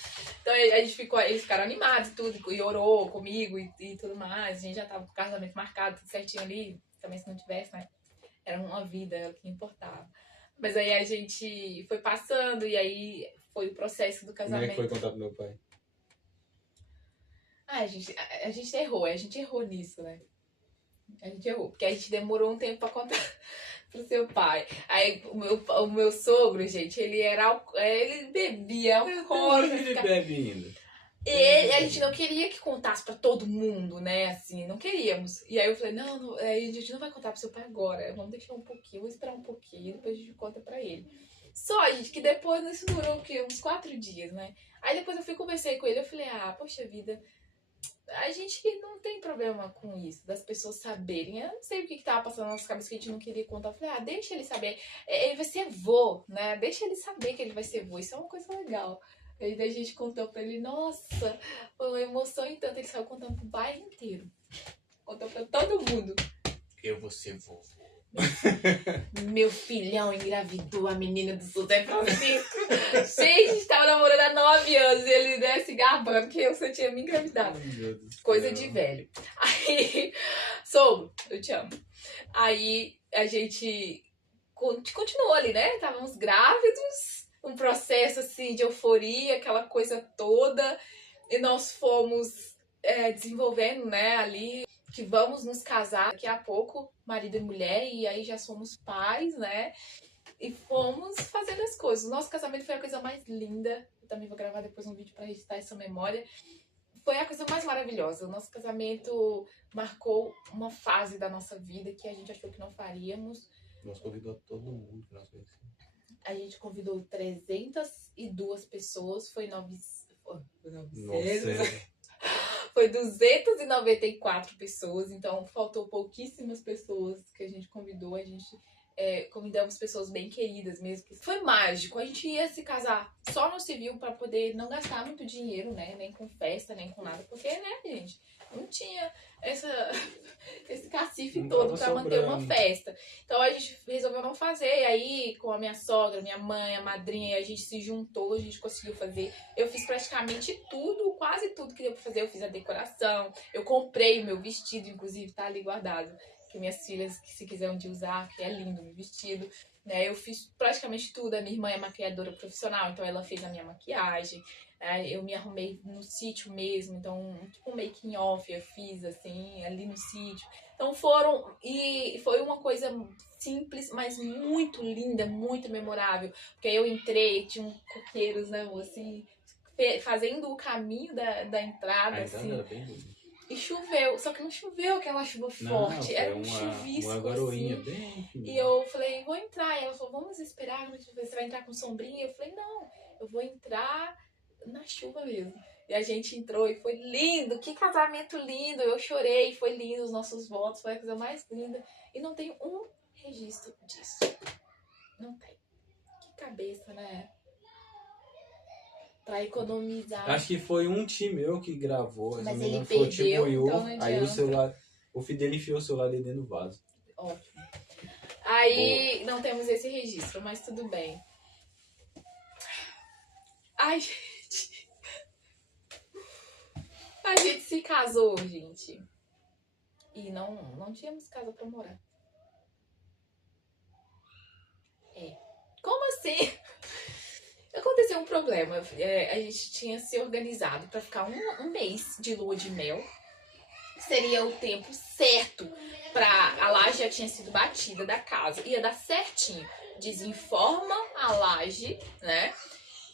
Então eles ficaram animados e tudo, e orou comigo e tudo mais. A gente já tava com o casamento marcado, tudo certinho ali. Também se não tivesse, né? Era uma vida, era o que importava. Mas aí a gente foi passando e aí foi o processo do casamento. Como é que foi contar pro meu pai? A gente errou nisso, né? A gente errou, porque a gente demorou um tempo pra contar pro seu pai. Aí o meu sogro, gente, ele bebia alcoólico. Ele bebe ainda. A gente não queria que contasse pra todo mundo, né? Assim, não queríamos. E aí eu falei, não, a gente não vai contar pro seu pai agora. Vamos deixar um pouquinho, vamos esperar um pouquinho, depois a gente conta pra ele. Só, gente, que depois isso durou o quê? Uns 4 dias, né? Aí depois eu conversei com ele, eu falei, poxa vida, a gente não tem problema com isso, das pessoas saberem. Eu não sei o que tava passando na nossa cabeça que a gente não queria contar. Eu falei, deixa ele saber. Ele vai ser vô, né? Deixa ele saber que ele vai ser vô. Isso é uma coisa legal. Aí a gente contou pra ele, nossa, foi uma emoção e tanto. Ele saiu contando pro bairro inteiro. Contou pra todo mundo. Eu vou ser vovô. Meu filhão engravidou a menina do José Francisco. Gente, a gente tava namorando há 9 anos e ele, né, se gabando que eu só tinha me engravidado. Coisa de velho. Aí, sogro, eu te amo. Aí a gente continuou ali, né? Estávamos grávidos, um processo assim de euforia, aquela coisa toda. E nós fomos desenvolvendo, né, ali, que vamos nos casar daqui a pouco, marido e mulher, e aí já somos pais, né? E fomos fazendo as coisas. O nosso casamento foi a coisa mais linda. Eu também vou gravar depois um vídeo para registrar essa memória. Foi a coisa mais maravilhosa. O nosso casamento marcou uma fase da nossa vida que a gente achou que não faríamos. Nós convidou todo mundo que nós conhecemos. A gente convidou 302 pessoas. Foi 900. Nossa. Foi 294 pessoas, então faltou pouquíssimas pessoas que a gente convidou. A gente convidamos pessoas bem queridas mesmo. Foi mágico. A gente ia se casar só no civil para poder não gastar muito dinheiro, né? Nem com festa, nem com nada. Porque, né, gente, não tinha esse cacife Não todo tava pra manter uma sobrando. festa. Então a gente resolveu não fazer. E aí, com a minha sogra, minha mãe, a madrinha, a gente se juntou, a gente conseguiu fazer. Eu fiz praticamente tudo, quase tudo que deu pra fazer. Eu fiz a decoração, eu comprei o meu vestido, inclusive tá ali guardado. Que minhas filhas, que se quiser um dia usar, que é lindo o meu vestido. Né? Eu fiz praticamente tudo. A minha irmã é maquiadora profissional, então ela fez a minha maquiagem. Eu me arrumei no sítio mesmo, então, tipo um making off eu fiz, assim, ali no sítio. Então e foi uma coisa simples, mas muito linda, muito memorável. Porque aí eu entrei, tinha coqueiros, né, assim, fazendo o caminho da entrada, A entrada assim. era bem bonita. E choveu, só que não choveu aquela chuva forte, Não, era foi um chuvisco, uma garoinha assim. bem fininha. E eu falei, vou entrar. E ela falou, vamos esperar, você vai entrar com sombrinha? Eu falei, não, eu vou entrar na chuva mesmo. E a gente entrou e foi lindo, que casamento lindo. Eu chorei, foi lindo os nossos votos, foi a coisa mais linda. E não tem um registro disso. Não tem. Que cabeça, né? Pra economizar. Acho que foi um tio meu que gravou. Mas se não me ele engano, foi o tio perdeu, Goiô, então não aí o adianta. celular. O Fidel enfiou o celular ali dentro do vaso. Ótimo. Aí não temos esse registro, mas tudo bem. Ai, gente. A gente se casou, gente. E não tínhamos casa pra morar. Como assim? Aconteceu um problema. A gente tinha se organizado pra ficar um mês de lua de mel. Seria o tempo certo a laje já tinha sido batida da casa. Ia dar certinho. Desenforma a laje, né?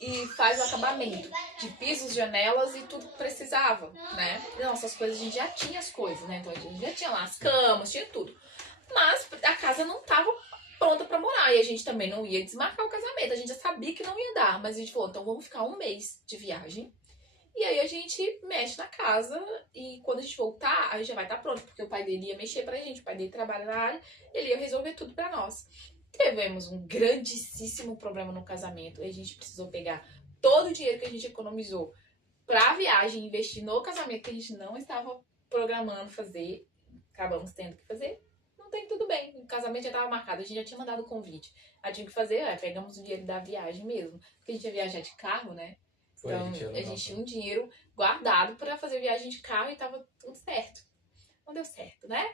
E faz o acabamento de pisos, janelas e tudo que precisava, né? Não, essas coisas a gente já tinha as coisas, né? Então a gente já tinha lá as camas, tinha tudo. Mas a casa não tava pronta pra morar. E a gente também não ia desmarcar o casamento. A gente já sabia que não ia dar. Mas a gente falou, então vamos ficar um mês de viagem. E aí a gente mexe na casa e quando a gente voltar, aí já vai estar pronto, porque o pai dele ia mexer pra gente, o pai dele trabalha na área, ele ia resolver tudo pra nós. Tivemos um grandíssimo problema no casamento e a gente precisou pegar todo o dinheiro que a gente economizou pra viagem e investir no casamento que a gente não estava programando fazer, acabamos tendo que fazer. Não tem tudo bem, o casamento já estava marcado, a gente já tinha mandado o convite. Aí tinha que fazer, pegamos o dinheiro da viagem mesmo, porque a gente ia viajar de carro, né? Foi, Então, a gente tinha um dinheiro guardado para fazer viagem de carro e tava tudo certo. Não deu certo, né?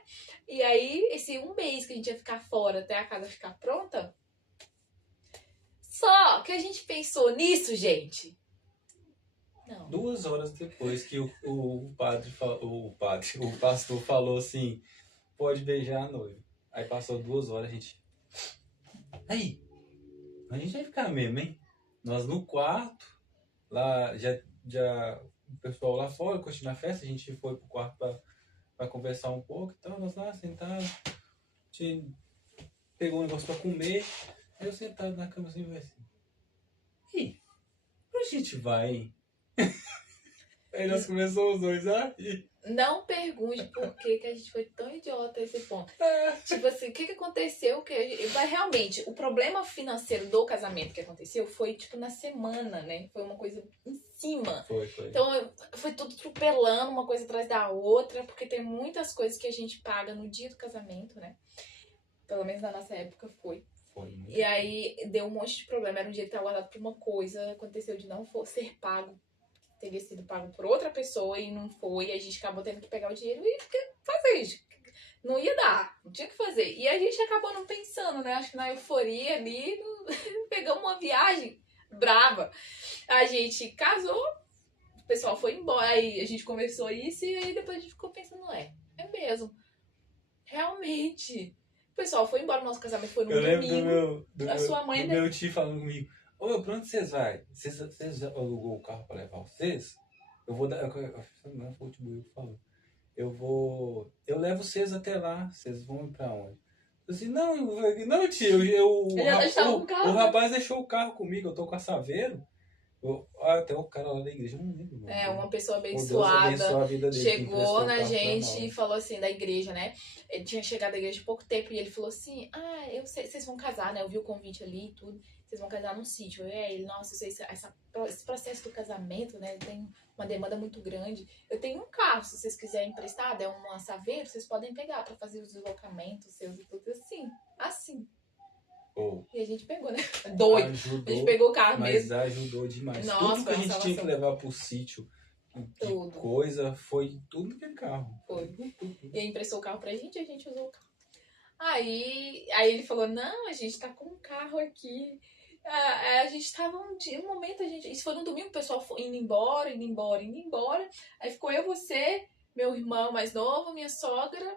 E aí, esse um mês que a gente ia ficar fora até a casa ficar pronta, só que a gente pensou nisso, gente. Não. 2 horas depois que o pastor falou assim, pode beijar a noiva. Aí passou 2 horas, a gente... Aí, a gente vai ficar mesmo, hein? Nós no quarto, lá já o pessoal lá fora curtindo a festa, a gente foi pro quarto pra conversar um pouco, então nós lá sentados, a gente pegou um negócio pra comer, aí eu sentado na cama assim, vai assim, e onde a gente vai, hein? Aí nós começamos os dois a rir. Não pergunte por que a gente foi tão idiota a esse ponto. Tipo assim, o que aconteceu? Mas realmente, o problema financeiro do casamento que aconteceu foi, tipo, na semana, né? Foi uma coisa em cima. Foi. Então, foi tudo atropelando uma coisa atrás da outra, porque tem muitas coisas que a gente paga no dia do casamento, né? Pelo menos na nossa época foi. E aí, deu um monte de problema. Era um dia que estava guardado por uma coisa, aconteceu de não ser pago. Teria sido pago por outra pessoa e não foi. E a gente acabou tendo que pegar o dinheiro e fazer. Não ia dar, não tinha que fazer. E a gente acabou não pensando, né? Acho que na euforia ali, pegamos uma viagem brava. A gente casou, o pessoal foi embora, aí a gente conversou isso e aí depois a gente ficou pensando, é mesmo. Realmente. O pessoal foi embora, o nosso casamento foi no domingo. Sua mãe, né? Meu tio falando comigo, ô, pra onde vocês vai? Vocês já alugou o carro pra levar vocês? Eu vou dar. Não foi o tio que falou. Eu levo vocês até lá. Vocês vão pra onde? Eu disse, não, tio, o rapaz deixou o carro comigo, eu tô com a Saveiro. até o cara lá da igreja, eu não lembro. Mano. Uma pessoa Deus abençoada abençoe a vida dele, que chegou emprestou o na carro pra gente nós. e falou assim, da igreja, né? Ele tinha chegado da igreja há pouco tempo e ele falou assim, eu sei, vocês vão casar, né? Eu vi o convite ali e tudo, vocês vão casar num sítio. Ele, nossa, eu sei, esse processo do casamento, né? Tem uma demanda muito grande. Eu tenho um carro, se vocês quiserem emprestar, é uma Saveiro, vocês podem pegar pra fazer os deslocamentos seus e tudo assim. Oh, E a gente pegou, né? Doido. A gente ajudou, pegou o carro mas mesmo. ajudou demais. Nossa, Tudo que a gente foi uma tinha que salvação. levar pro sítio, de Tudo. coisa, foi tudo naquele carro. Foi. E aí emprestou o carro pra gente e a gente usou o carro. Aí ele falou, não, a gente tá com um carro aqui. A gente tava um momento, isso foi no domingo, o pessoal foi indo embora. Aí ficou eu, você, meu irmão mais novo, minha sogra,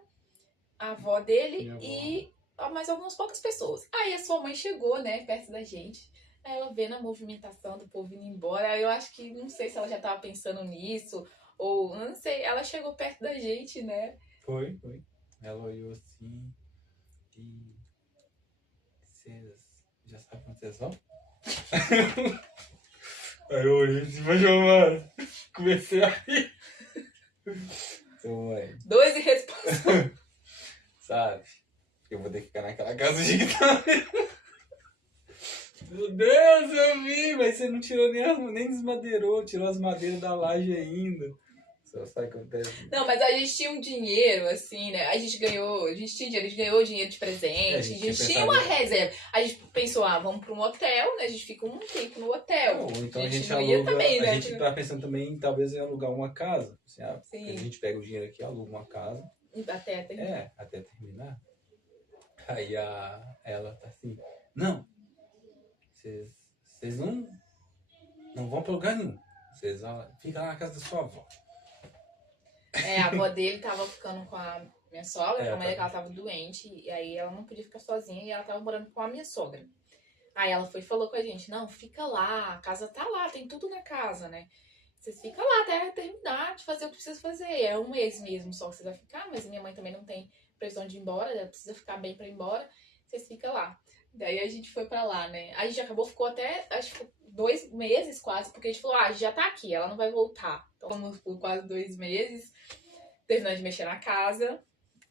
a avó dele Minha avó. e mais algumas poucas pessoas. Aí a sua mãe chegou, né, perto da gente. Aí ela vendo a movimentação do povo indo embora. Aí eu acho que, não sei se ela já tava pensando nisso, ou não sei, ela chegou perto da gente, né? Foi. Ela olhou assim e... Vocês já sabem quando vocês vão? Aí eu olhei assim, mas mano, comecei a rir. Então, mãe, 2 irresponsáveis. sabe? Eu vou ter que ficar naquela casa gigante. Meu Deus, eu vi, mas você não tirou nem desmadeirou, tirou as madeiras da laje ainda. Só sabe o que acontece. Não, mas a gente tinha um dinheiro, assim, né? A gente ganhou dinheiro de presente, a a gente gente tinha tinha uma reserva. A gente pensou, vamos pra um hotel, né? A gente fica um tempo no hotel. Ou então a gente não ia aluga, também, né? a gente tá pensando também talvez em alugar uma casa. Assim, Sim. a gente pega o dinheiro aqui, aluga uma casa. Até terminar. Até terminar. Aí ela tá assim, não, vocês não vão pra lugar nenhum. Vocês ficam lá na casa da sua avó. A avó dele tava ficando com a minha sogra, É, a mãe tá. dela tava doente, e aí ela não podia ficar sozinha, e ela tava morando com a minha sogra. Aí ela foi e falou com a gente, não, fica lá, a casa tá lá, tem tudo na casa, né? Vocês ficam lá até terminar de fazer o que precisa fazer. É um mês mesmo só que você vai ficar, mas minha mãe também não tem previsão de ir embora, ela precisa ficar bem pra ir embora, vocês ficam lá. Daí a gente foi pra lá, né? A gente ficou até, acho que 2 meses quase, porque a gente falou, a gente já tá aqui, ela não vai voltar. Então fomos por quase 2 meses, terminando de mexer na casa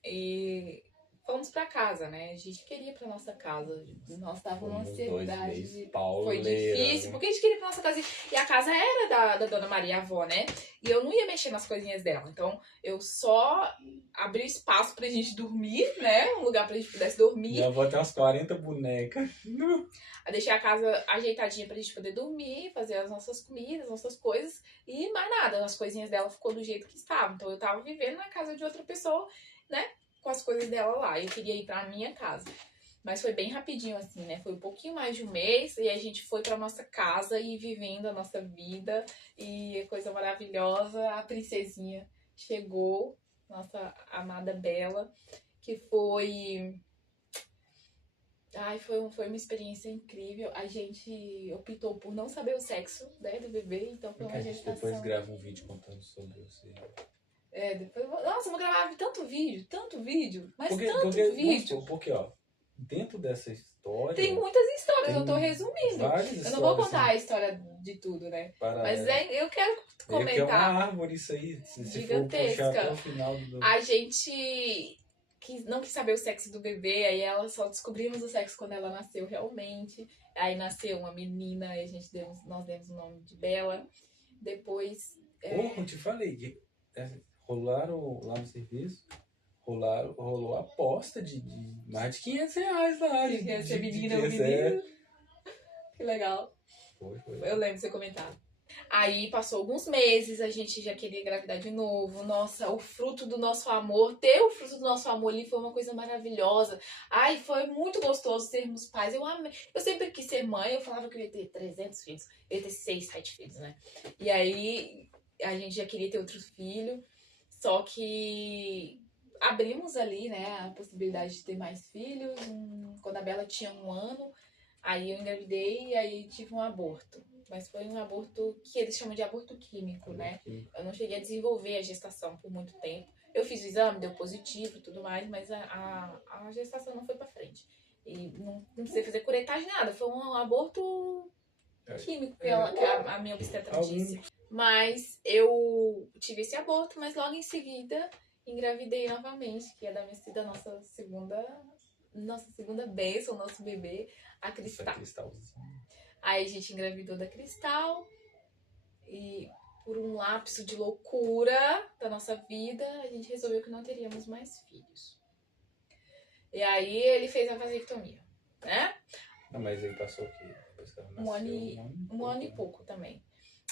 e fomos pra casa, né? A gente queria ir pra nossa casa. Nós tava numa ansiedade. Foi difícil, porque a gente queria ir pra nossa casa. E a casa era da Dona Maria, a avó, né? E eu não ia mexer nas coisinhas dela. Então, eu só abri espaço pra gente dormir, né? Um lugar pra gente pudesse dormir. Minha avó tem umas 40 bonecas. Eu deixei a casa ajeitadinha pra gente poder dormir, fazer as nossas comidas, nossas coisas. E mais nada, as coisinhas dela ficou do jeito que estavam. Então, eu tava vivendo na casa de outra pessoa, né? Com as coisas dela lá. Eu queria ir pra minha casa. Mas foi bem rapidinho, assim, né? Foi um pouquinho mais de um mês. E a gente foi pra nossa casa e vivendo a nossa vida. E coisa maravilhosa. A princesinha chegou. Nossa amada Bela. Que foi... foi uma experiência incrível. A gente optou por não saber o sexo, né, do bebê. Então foi uma gestação... Depois grava um vídeo contando sobre você. Nossa, eu vou gravar tanto vídeo, mas Porque, tanto vídeo. Porque, ó, dentro dessa história... Tem muitas histórias, tem eu tô resumindo. várias Eu não vou histórias, contar assim, a história de tudo, né? paralelas. Mas eu quero Que é uma comentar. árvore isso aí. Se for Gigantesca. puxar até o final do... A gente não quis saber o sexo do bebê, aí ela só descobrimos o sexo quando ela nasceu realmente. Aí nasceu uma menina, e nós demos o nome de Bela. Depois... eu te falei que rolaram lá no serviço, rolou a aposta de mais de R$500 lá. Que ia ser menina ou de- menino. Que legal. Foi. Eu lembro de você comentar. Aí passou alguns meses, a gente já queria engravidar de novo. Nossa, o fruto do nosso amor, ter o fruto do nosso amor ali foi uma coisa maravilhosa. Ai, foi muito gostoso sermos pais. Eu amei. Eu sempre quis ser mãe, eu falava que eu ia ter 300 filhos. Eu ia ter 6, 7 filhos, né? E aí a gente já queria ter outro filho. Só que abrimos ali, né, a possibilidade de ter mais filhos. Quando a Bela tinha 1 ano, aí eu engravidei e aí tive um aborto. Mas foi um aborto que eles chamam de aborto químico, né? Eu não cheguei a desenvolver a gestação por muito tempo. Eu fiz o exame, deu positivo e tudo mais, mas a gestação não foi pra frente. E não precisei fazer curetagem, nada. Foi um aborto químico que a minha obstetra disse. Mas eu tive esse aborto, mas logo em seguida engravidei novamente, que é da nossa segunda bênção, nosso bebê, a Cristal. Aí a gente engravidou da Cristal e por um lapso de loucura da nossa vida, a gente resolveu que não teríamos mais filhos. E aí ele fez a vasectomia, né? Não, mas ele passou o quê? Depois que ela nasceu, Um ano e pouco também.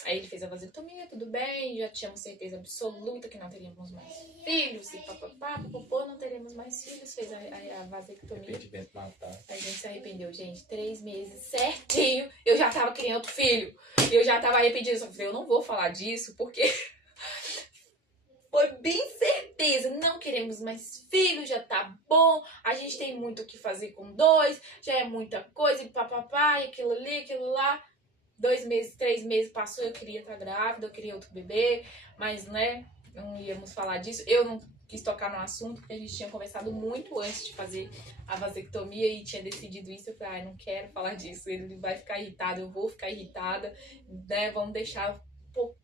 Aí ele fez a vasectomia, tudo bem, já tínhamos certeza absoluta que não teríamos mais filhos, e papapá, não teríamos mais filhos, fez a vasectomia. Arrependimento matar. A gente se arrependeu, gente, 3 meses certinho, eu já tava querendo outro filho, eu já tava arrependida, só que eu não vou falar disso, porque foi bem certeza, não queremos mais filhos, já tá bom, a gente tem muito o que fazer com 2, já é muita coisa, e papapá, e aquilo ali, aquilo lá. 2 meses, 3 meses passou, eu queria estar grávida, eu queria outro bebê, mas, né, não íamos falar disso. Eu não quis tocar no assunto, porque a gente tinha conversado muito antes de fazer a vasectomia e tinha decidido isso. Eu falei, não quero falar disso, ele vai ficar irritado, eu vou ficar irritada, né, vamos deixar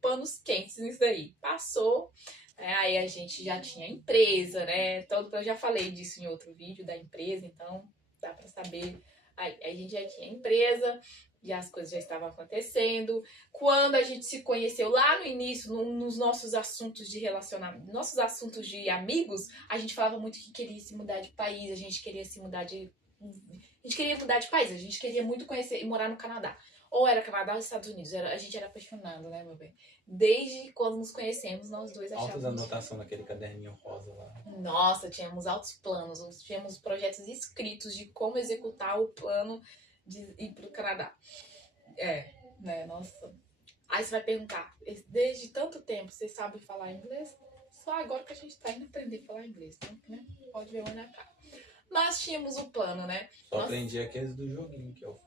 panos quentes nisso daí. Passou, aí a gente já tinha empresa, né, eu já falei disso em outro vídeo da empresa, então dá pra saber. Aí a gente já tinha empresa, e as coisas já estavam acontecendo. Quando a gente se conheceu lá no início, nos nossos assuntos de relacionamento, nossos assuntos de amigos, a gente falava muito que queria se mudar de país, a gente queria mudar de país, a gente queria muito conhecer e morar no Canadá. Ou era Canadá ou Estados Unidos, a gente era apaixonado, né, meu bem? Desde quando nos conhecemos, nós dois achávamos... Altas anotações naquele caderninho rosa lá. Nossa, tínhamos altos planos, tínhamos projetos escritos de como executar o plano de ir pro Canadá. Né, nossa. Aí você vai perguntar, desde tanto tempo você sabe falar inglês? Só agora que a gente tá indo aprender a falar inglês, né? Pode ver onde na cara. Mas tínhamos um plano, né? Só aprendi aqueles do joguinho que eu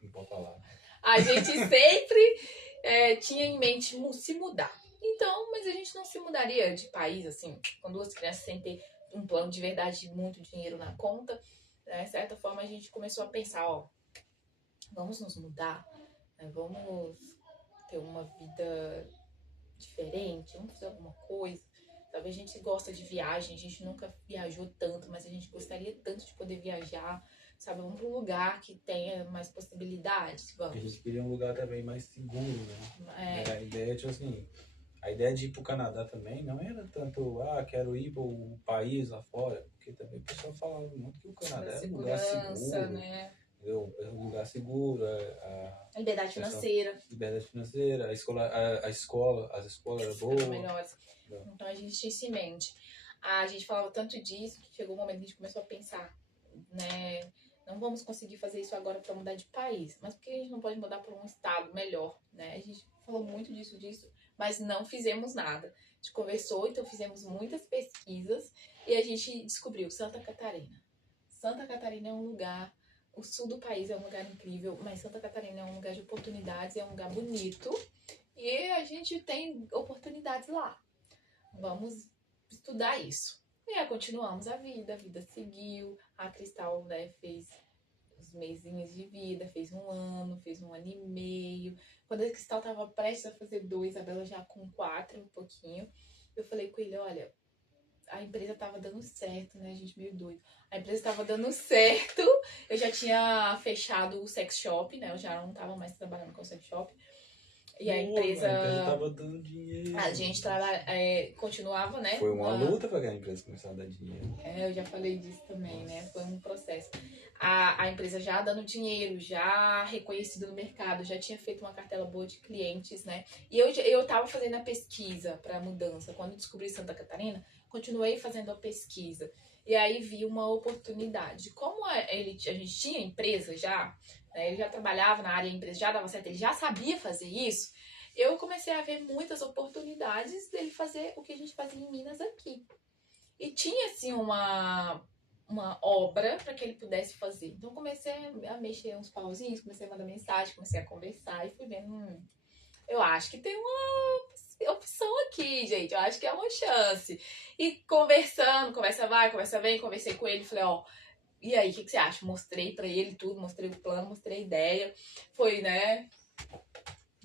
não vou falar. A gente sempre tinha em mente se mudar. Então, mas a gente não se mudaria de país, assim, com 2 crianças sem ter um plano de verdade, muito dinheiro na conta. Né? De certa forma, a gente começou a pensar, vamos nos mudar, né? Vamos ter uma vida diferente, vamos fazer alguma coisa. Talvez a gente gosta de viagem, a gente nunca viajou tanto, mas a gente gostaria tanto de poder viajar, sabe? Vamos para um lugar que tenha mais possibilidades, vamos. A gente queria um lugar também mais seguro, né? A ideia, tipo assim, a ideia de ir pro Canadá também não era tanto, quero ir para um país lá fora, porque também o pessoal falava muito que o Canadá é um lugar seguro, né? É um lugar seguro, a liberdade financeira, a escola, as escolas eram boas. Melhores. Então a gente tinha isso em mente. A gente falava tanto disso que chegou um momento que a gente começou a pensar, né? Não vamos conseguir fazer isso agora para mudar de país, mas por que a gente não pode mudar para um estado melhor, né? A gente falou muito disso, mas não fizemos nada. A gente conversou, então fizemos muitas pesquisas e a gente descobriu Santa Catarina. Santa Catarina é um lugar, o sul do país é um lugar incrível, mas Santa Catarina é um lugar de oportunidades, é um lugar bonito e a gente tem oportunidades lá. Vamos estudar isso. E aí continuamos a vida seguiu. A Cristal, né, fez uns mesinhos de vida, fez 1 ano, fez 1 ano e meio. Quando a Cristal tava prestes a fazer 2, a Bela já com 4, um pouquinho, eu falei com ele, olha, a empresa tava dando certo, né, a gente meio doido. A empresa tava dando certo, eu já tinha fechado o sex shop, né, eu já não tava mais trabalhando com o sex shop. E a empresa tava dando dinheiro. A gente continuava, né? Foi uma luta para que a empresa começasse a dar dinheiro. Eu já falei disso também, né? Foi um processo. A empresa já dando dinheiro, já reconhecida no mercado, já tinha feito uma cartela boa de clientes, né? E eu tava fazendo a pesquisa para mudança. Quando descobri Santa Catarina, continuei fazendo a pesquisa. E aí vi uma oportunidade. Como a gente tinha empresa já, né, ele já trabalhava na área, a empresa já dava certo, ele já sabia fazer isso, eu comecei a ver muitas oportunidades dele fazer o que a gente fazia em Minas aqui. E tinha, assim, uma obra para que ele pudesse fazer. Então, comecei a mexer uns pauzinhos, comecei a mandar mensagem, comecei a conversar e fui vendo, eu acho que tem uma opção aqui, gente, eu acho que é uma chance. E conversando, conversa vai, conversa vem, conversei com ele, falei, e aí, o que você acha? Mostrei pra ele tudo, mostrei o plano, mostrei a ideia. Foi, né?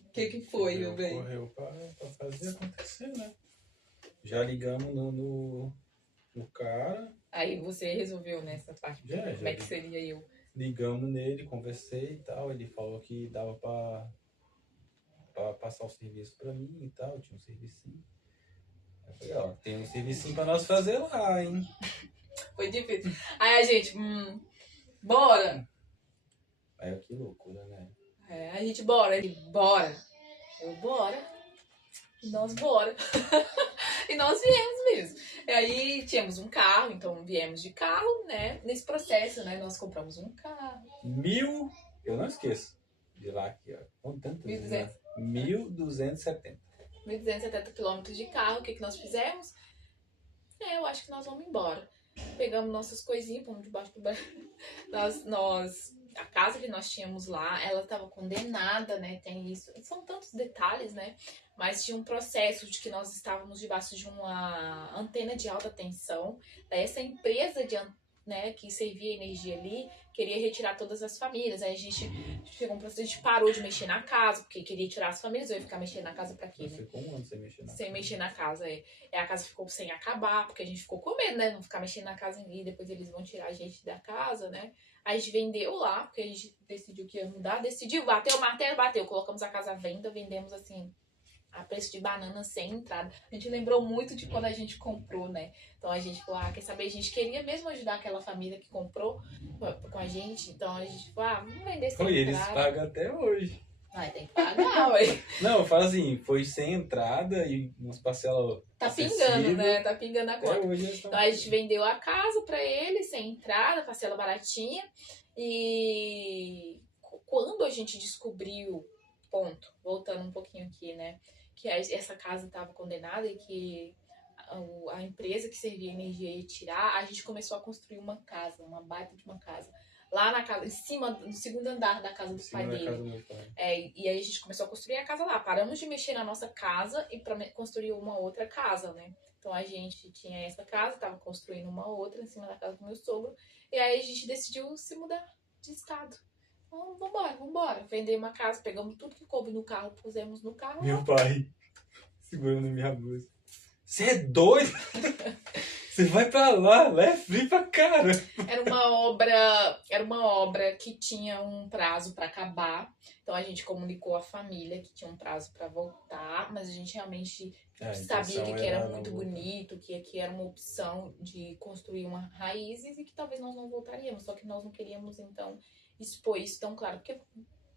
O que foi, meu bem? Correu pra fazer acontecer, né? Já ligamos no cara. Aí você resolveu nessa parte. Já, Como é que seria eu? Ligamos nele, conversei e tal. Ele falou que dava pra passar o serviço pra mim e tal. Tinha um servicinho. Eu falei, ó, tem um servicinho pra nós fazer lá, hein? Foi difícil. Aí a gente, bora. Aí, que loucura, né? É, a gente, bora. Ele, bora. Eu, bora. E nós, bora. E nós viemos mesmo. E aí tínhamos um carro, então viemos de carro, né? Nesse processo, né? Nós compramos um carro. Eu não esqueço de lá aqui, ó. 1.200. 1.270. 1.270 quilômetros de carro. O que nós fizemos? Eu acho que nós vamos embora. Pegamos nossas coisinhas, fomos debaixo do braço. A casa que nós tínhamos lá, ela estava condenada, né? Tem isso. São tantos detalhes, né? Mas tinha um processo de que nós estávamos debaixo de uma antena de alta tensão. Daí essa empresa né, que servia energia ali queria retirar todas as famílias. Aí a gente chegou um processo, a gente parou de mexer na casa, porque queria tirar as famílias. Eu ia ficar mexendo na casa pra quê, né? Ficou um ano sem mexer na casa. Sem mexer na casa, é. E a casa ficou sem acabar, porque a gente ficou com medo, né? Não ficar mexendo na casa e depois eles vão tirar a gente da casa, né? Aí a gente vendeu lá, porque a gente decidiu que ia mudar. Decidiu, bateu o martelo, bateu. Colocamos a casa à venda, vendemos assim, a preço de banana sem entrada. A gente lembrou muito de quando a gente comprou, né? Então a gente falou, quer saber? A gente queria mesmo ajudar aquela família que comprou com a gente. Então a gente falou, vamos vender sem entrada. Eles pagam até hoje. Tem que pagar, ué. Não, fala assim, foi sem entrada e umas parcelas. Tá pingando, né? Tá pingando a conta. Até hoje Então a gente vendeu a casa pra ele, sem entrada, parcela baratinha. E quando a gente descobriu, voltando um pouquinho aqui, né? Que essa casa estava condenada e que a empresa que servia energia ia tirar, a gente começou a construir uma casa, uma baita de uma casa. Lá na casa, em cima, no segundo andar da casa do pai dele. E aí a gente começou a construir a casa lá. Paramos de mexer na nossa casa e para construir uma outra casa, né? Então a gente tinha essa casa, tava construindo uma outra em cima da casa do meu sogro. E aí a gente decidiu se mudar de estado. Então, vambora. Vender uma casa, pegamos tudo que coube no carro, pusemos no carro. Meu pai segurando minha blusa. Você é doido? Você vai pra lá é frio pra cara. Era uma obra que tinha um prazo pra acabar. Então a gente comunicou à família que tinha um prazo pra voltar, mas a gente realmente sabia que era muito bonito, que aqui era uma opção de construir uma raízes e que talvez nós não voltaríamos. Só que nós não queríamos, então, expor isso tão claro. Porque,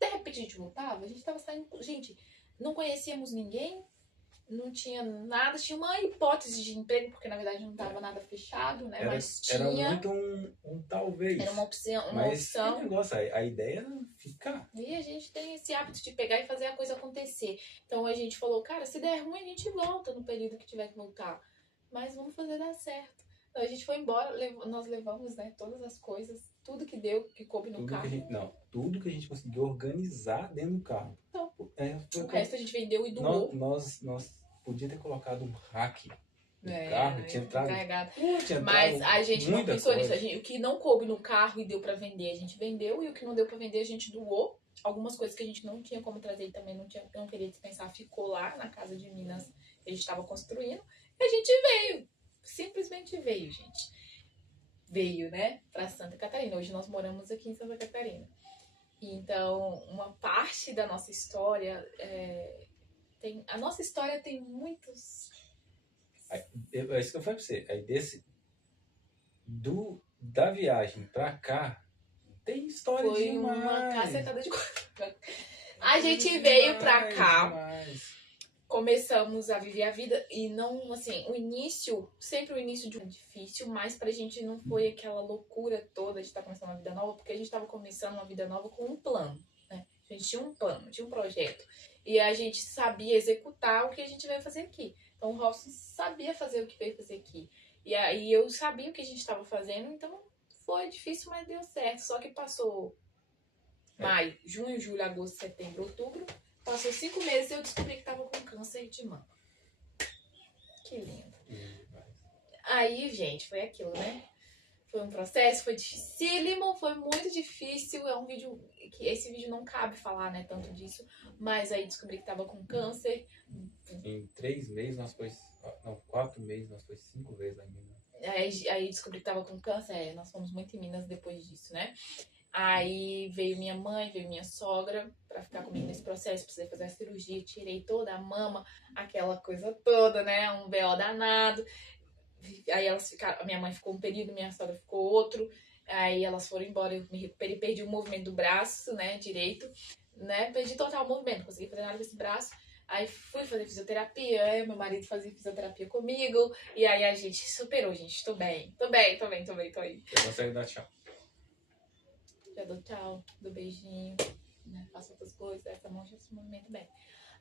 de repente, a gente voltava, a gente tava saindo... Gente, não conhecíamos ninguém, não tinha nada, tinha uma hipótese de emprego, porque na verdade não estava nada fechado, né? Mas tinha... Era muito um talvez. Era uma opção. Mas que negócio, a ideia era ficar. E a gente tem esse hábito de pegar e fazer a coisa acontecer. Então a gente falou, cara, se der ruim a gente volta no período que tiver que voltar. Mas vamos fazer dar certo. Então a gente foi embora, nós levamos, né, todas as coisas, tudo que deu, que coube no carro. Tudo que a gente conseguiu organizar dentro do carro. Então, o resto a gente vendeu e doou. Nós podíamos ter colocado um rack no carro, tinha entrado. Mas a gente não pensou nisso. O que não coube no carro e deu pra vender, a gente vendeu. E o que não deu pra vender, a gente doou. Algumas coisas que a gente não tinha como trazer e também não queria dispensar, ficou lá na casa de Minas que a gente estava construindo. E a gente veio. Simplesmente veio, gente. Veio, né, pra Santa Catarina. Hoje nós moramos aqui em Santa Catarina. Então, uma parte da nossa história a nossa história tem muitos... É isso que eu falei pra você. Aí da viagem pra cá, tem história Foi demais. uma cacetada de coisa. A gente veio pra cá, começamos a viver a vida e não, assim, sempre o início de um difícil, mas pra gente não foi aquela loucura toda de estar começando uma vida nova, porque a gente tava começando uma vida nova com um plano, né? A gente tinha um plano, tinha um projeto. E a gente sabia executar o que a gente veio fazer aqui. Então o Robson sabia fazer o que veio fazer aqui. E aí eu sabia o que a gente estava fazendo, então foi difícil, mas deu certo. Só que passou maio, junho, julho, agosto, setembro, outubro. Passou 5 meses e eu descobri que estava com câncer de mama. Que lindo. Aí, gente, foi aquilo, né? Foi um processo, foi dificílimo, foi muito difícil. É um vídeo que esse vídeo não cabe falar, né, tanto disso. Mas aí descobri que tava com câncer. Em 3 meses nós foi. Não, 4 meses nós foi 5 vezes lá em Minas. Aí descobri que tava com câncer. Nós fomos muito em Minas depois disso, né? Aí veio minha mãe, veio minha sogra pra ficar comigo nesse processo. Precisei fazer a cirurgia, tirei toda a mama, aquela coisa toda, né? Um BO danado. Aí elas ficaram, a minha mãe ficou um período, minha sogra ficou outro. Aí elas foram embora, eu me recuperei, perdi o movimento do braço, né, direito, né? Perdi total o movimento, não consegui fazer nada com esse braço. Aí fui fazer fisioterapia, meu marido fazia fisioterapia comigo. E aí a gente superou, gente. Tô bem, tô aí. Você consegue dar tchau. Já dou tchau, dou beijinho, né? Faço outras coisas, essa mão já se movimenta bem.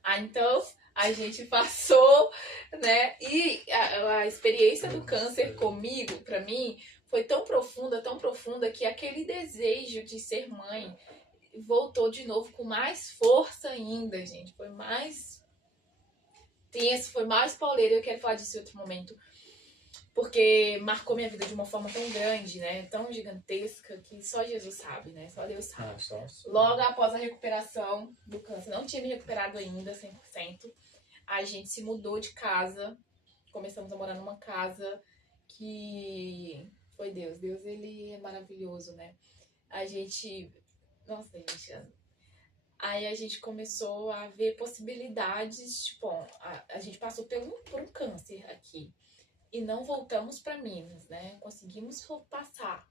Ah, então a gente passou, né? E a experiência do câncer comigo, pra mim, foi tão profunda, que aquele desejo de ser mãe voltou de novo com mais força ainda, gente. Foi mais tenso, foi mais pauleiro. Eu quero falar disso em outro momento. Porque marcou minha vida de uma forma tão grande, né? Tão gigantesca, que só Jesus sabe, né? Só Deus sabe. Ah, só. Logo após a recuperação do câncer, não tinha me recuperado ainda 100%. A gente se mudou de casa, começamos a morar numa casa que foi Deus. Deus, ele é maravilhoso, né? A gente... Nossa, gente... Aí a gente começou a ver possibilidades, tipo, a gente passou por um câncer aqui. E não voltamos para Minas, né? Conseguimos passar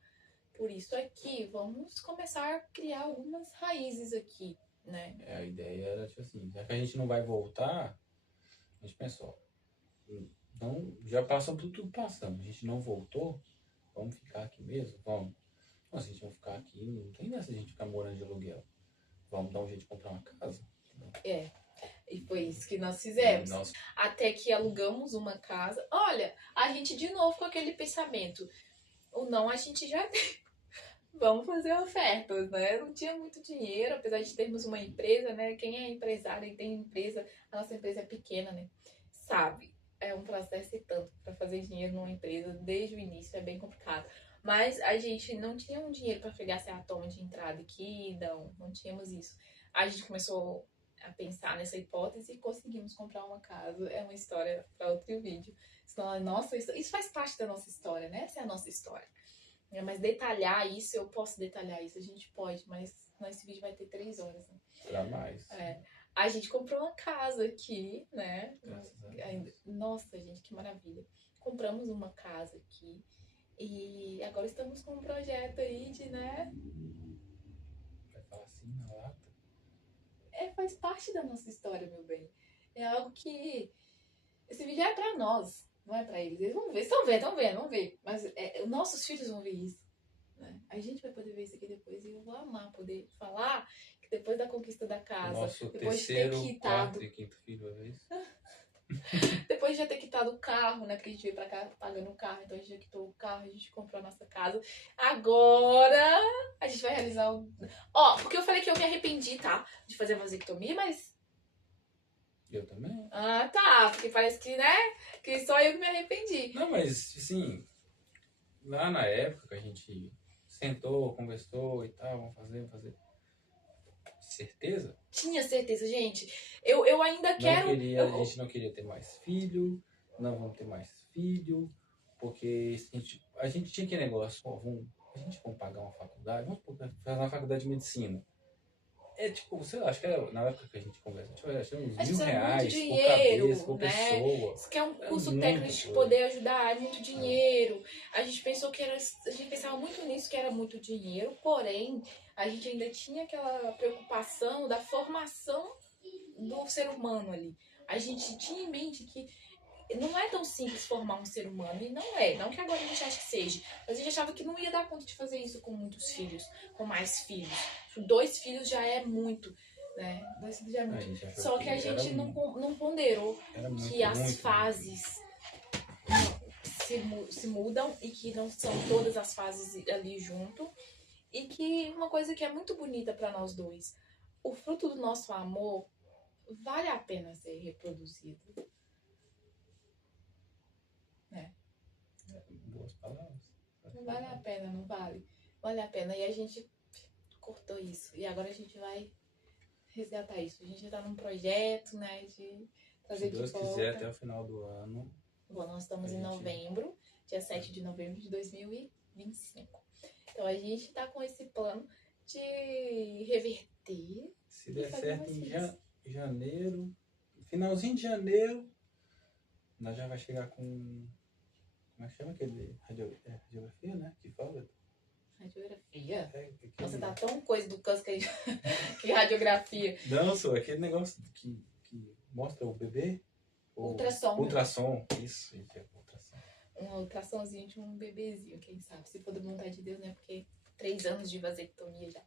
por isso aqui. Vamos começar a criar algumas raízes aqui, né? A ideia era, tipo assim, já que a gente não vai voltar, a gente pensou, não, já passamos por tudo que passamos, a gente não voltou, vamos ficar aqui mesmo? Vamos. Nossa, a gente vai ficar aqui, não tem nessa a gente ficar morando de aluguel. Vamos dar um jeito de comprar uma casa. E foi isso que nós fizemos. Nossa. Até que alugamos uma casa. Olha, a gente de novo com aquele pensamento. O não a gente já tem. Vamos fazer ofertas, né? Não tinha muito dinheiro, apesar de termos uma empresa, né? Quem é empresário e tem empresa, a nossa empresa é pequena, né? Sabe? É um processo e tanto para fazer dinheiro numa empresa desde o início, é bem complicado. Mas a gente não tinha um dinheiro para pegar essa toma de entrada aqui, não tínhamos isso. A gente começou a pensar nessa hipótese e conseguimos comprar uma casa. É uma história para outro vídeo. Senão, nossa, isso faz parte da nossa história, né? Essa é a nossa história. Mas detalhar isso, eu posso detalhar isso, a gente pode, mas esse vídeo vai ter 3 horas. Né? Pra mais. A gente comprou uma casa aqui, né? Graças a Deus. Nossa, gente, que maravilha. Compramos uma casa aqui e agora estamos com um projeto aí de, né? Vai falar assim na lata? Faz parte da nossa história, meu bem. É algo que... Esse vídeo é pra nós, não é pra eles. Eles vão ver, estão vendo, vão ver. Mas nossos filhos vão ver isso. Né? A gente vai poder ver isso aqui depois e eu vou amar poder falar que depois da conquista da casa, Nosso depois de terceiro, ter quitado... quarto e quinto filho, é isso? Depois de já ter quitado o carro, né? Porque a gente veio pra cá pagando o carro, então a gente já quitou o carro, a gente comprou a nossa casa. Agora a gente vai realizar o... porque eu falei que eu me arrependi, tá? De fazer a vasectomia, mas... Eu também. Ah, tá. Porque parece que, né? Que só eu que me arrependi. Não, mas, assim, lá na época que a gente sentou, conversou e tal, vamos fazer. Certeza? Tinha certeza, gente. Eu ainda quero... A gente não queria ter mais filho, não vamos ter mais filho, porque a gente tinha que negócio, a gente vamos pagar uma faculdade, vamos fazer uma faculdade de medicina. Tipo, sei lá, acho que era, na época que a gente conversa, achei uns R$1.000 por cabeça, por pessoa. Isso que é um curso muito técnico de coisa. poder ajudar, é muito dinheiro. A gente pensava muito nisso, que era muito dinheiro, porém, a gente ainda tinha aquela preocupação da formação do ser humano ali. A gente tinha em mente que não é tão simples formar um ser humano, e não é. Não que agora a gente ache que seja. Mas a gente achava que não ia dar conta de fazer isso com muitos filhos, com mais filhos. 2 filhos já é muito, né? 2 filhos já é muito. Só que a gente não ponderou que as fases se mudam e que não são todas as fases ali junto. E que uma coisa que é muito bonita para nós dois, o fruto do nosso amor vale a pena ser reproduzido. Boas palavras. vale a pena, não vale? Vale a pena. E a gente cortou isso. E agora a gente vai resgatar isso. A gente tá num projeto, né, de trazer Se de Deus volta. quiser, até o final do ano. Bom, nós estamos A em gente- novembro, dia 7 de novembro de 2025. Então a gente tá com esse plano de reverter. Se der fazer certo mais em isso. janeiro, finalzinho de janeiro, nós já vai chegar com. Como é que chama aquele? Radiografia, né? Que fala? Radiografia. Aquele- Nossa, tá tão coisa do câncer que, que radiografia. Não, só aquele negócio que mostra o bebê. O Ultrassom. Ultrassom, isso, é ultrassom. Um ultrassomzinho de um bebezinho, quem sabe? Se for da vontade de Deus, né? Porque 3 anos de vasectomia já.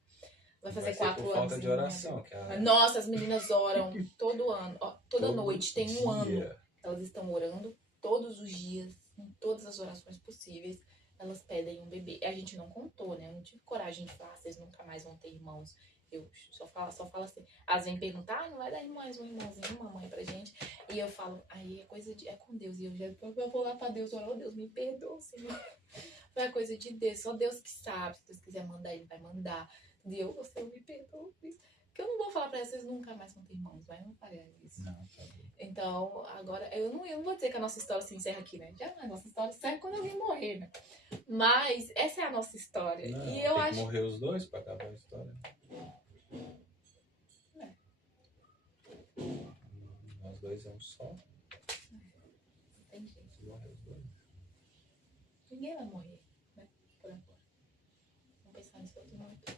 Vai fazer Vai ser 4 por anos. falta de em oração. Que a, Nossa, as meninas oram todo ano, ó, toda todo noite, tem um ano. dia. Elas estão orando todos os dias, em todas as orações possíveis. Elas pedem um bebê. A gente não contou, né? Eu não tive coragem de falar, vocês nunca mais vão ter irmãos. Eu só falo assim. Elas vêm perguntar, não vai dar mais um irmãozinho, uma mãe pra gente. E eu falo, aí é coisa de. É com Deus. E eu vou lá pra Deus orar, oh Deus, me perdoa, Senhor. É coisa de Deus, só Deus que sabe. Se Deus quiser mandar, Ele vai mandar. Deus, você me perdoa. Porque eu não vou falar pra vocês nunca mais vão ter irmãos, mas não farei isso. Não, tá bom. Então, agora, eu não vou dizer que a nossa história se encerra aqui, né? Já a nossa história encerra quando alguém morrer, né? Mas essa é a nossa história. Não, e eu tem acho. que morrer os dois pra acabar a história. É. Nós dois é um só. Tem jeito. Se morrer os dois. Ninguém vai morrer, né? Por agora. Vamos pensar nisso outro momento.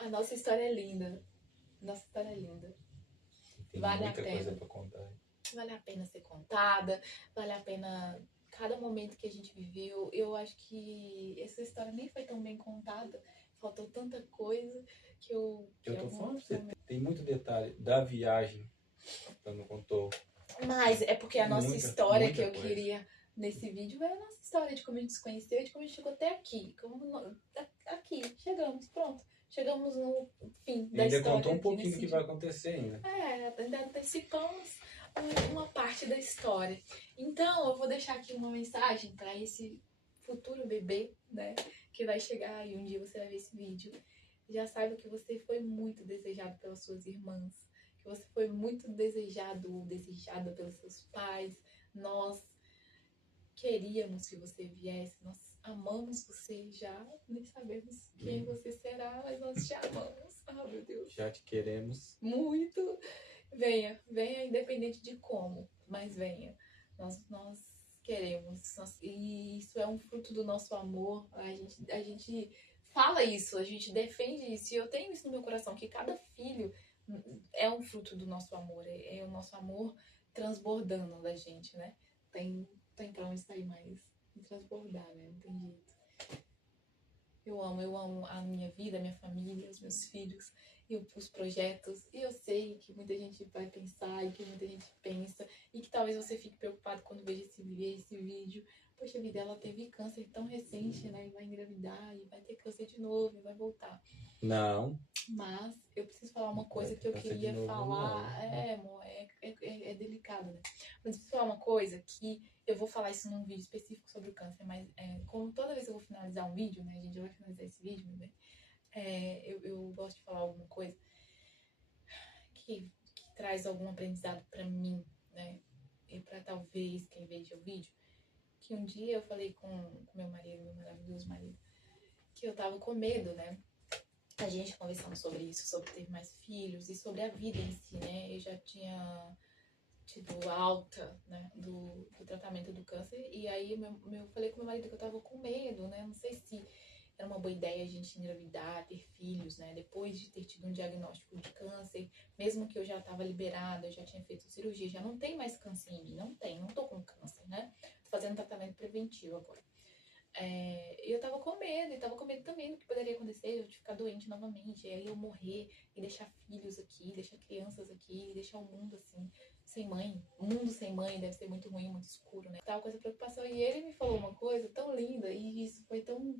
A nossa história é linda. Nossa história é linda. Tem Vale a muita pena. coisa pra contar. Vale a pena ser contada, vale a pena cada momento que a gente viveu. Eu acho que essa história nem foi tão bem contada, faltou tanta coisa que eu. Eu tô falando pra você, tem muito detalhe da viagem que eu não contou. Mas é porque a nossa Muita, história muita que eu coisa. queria nesse vídeo é a nossa história de como a gente se conheceu e de como a gente chegou até aqui. Aqui, chegamos, pronto. Chegamos no fim E da ainda história. contou um aqui pouquinho do nesse que vai acontecer ainda. ainda antecipamos uma parte da história. Então, eu vou deixar aqui uma mensagem para esse futuro bebê, né? Que vai chegar e um dia você vai ver esse vídeo. Já saiba que você foi muito desejado pelas suas irmãs, que você foi muito desejado ou desejada pelos seus pais. Nós queríamos que você viesse, nós amamos você já, nem sabemos quem você será, mas nós te amamos. Ah, meu Deus. Já te queremos. Muito. Venha, venha independente de como, mas venha. Nós queremos. E isso é um fruto do nosso amor. A gente fala isso, a gente defende isso. E eu tenho isso no meu coração, que cada filho é um fruto do nosso amor. É o nosso amor transbordando da gente, né? Tem pra onde sair mais. Transbordar, né? Não tem jeito. Eu amo a minha vida, a minha família, os meus filhos, e os projetos. E eu sei que muita gente vai pensar, e que muita gente pensa, e que talvez você fique preocupado quando veja esse vídeo. Poxa vida, ela teve câncer tão recente, né? E vai engravidar, e vai ter câncer de novo, e vai voltar. Não. Mas eu preciso falar uma coisa que eu queria falar. Amor, é delicado, né? Mas eu preciso falar uma coisa que eu vou falar isso num vídeo específico sobre o câncer, mas como toda vez eu vou finalizar um vídeo, né? A gente já vai finalizar esse vídeo, meu bem. Eu gosto de falar alguma coisa que traz algum aprendizado pra mim, né? E pra talvez quem veja o vídeo. Que um dia eu falei com meu marido, meu maravilhoso marido, que eu tava com medo, né? A gente conversando sobre isso, sobre ter mais filhos e sobre a vida em si, né? Eu já tinha tido alta, né, do tratamento do câncer. E aí eu falei com meu marido que eu tava com medo, né? Não sei se era uma boa ideia a gente engravidar, ter filhos, né? Depois de ter tido um diagnóstico de câncer, mesmo que eu já tava liberada, eu já tinha feito cirurgia, já não tem mais câncer em mim, não tô com câncer, né? Tô fazendo tratamento preventivo agora. E eu tava com medo também do que poderia acontecer, eu de ficar doente novamente, e aí eu morrer e deixar filhos aqui, deixar crianças aqui, deixar o mundo assim, sem mãe. O mundo sem mãe deve ser muito ruim, muito escuro, né? Tava com essa preocupação, e ele me falou uma coisa tão linda, e isso foi tão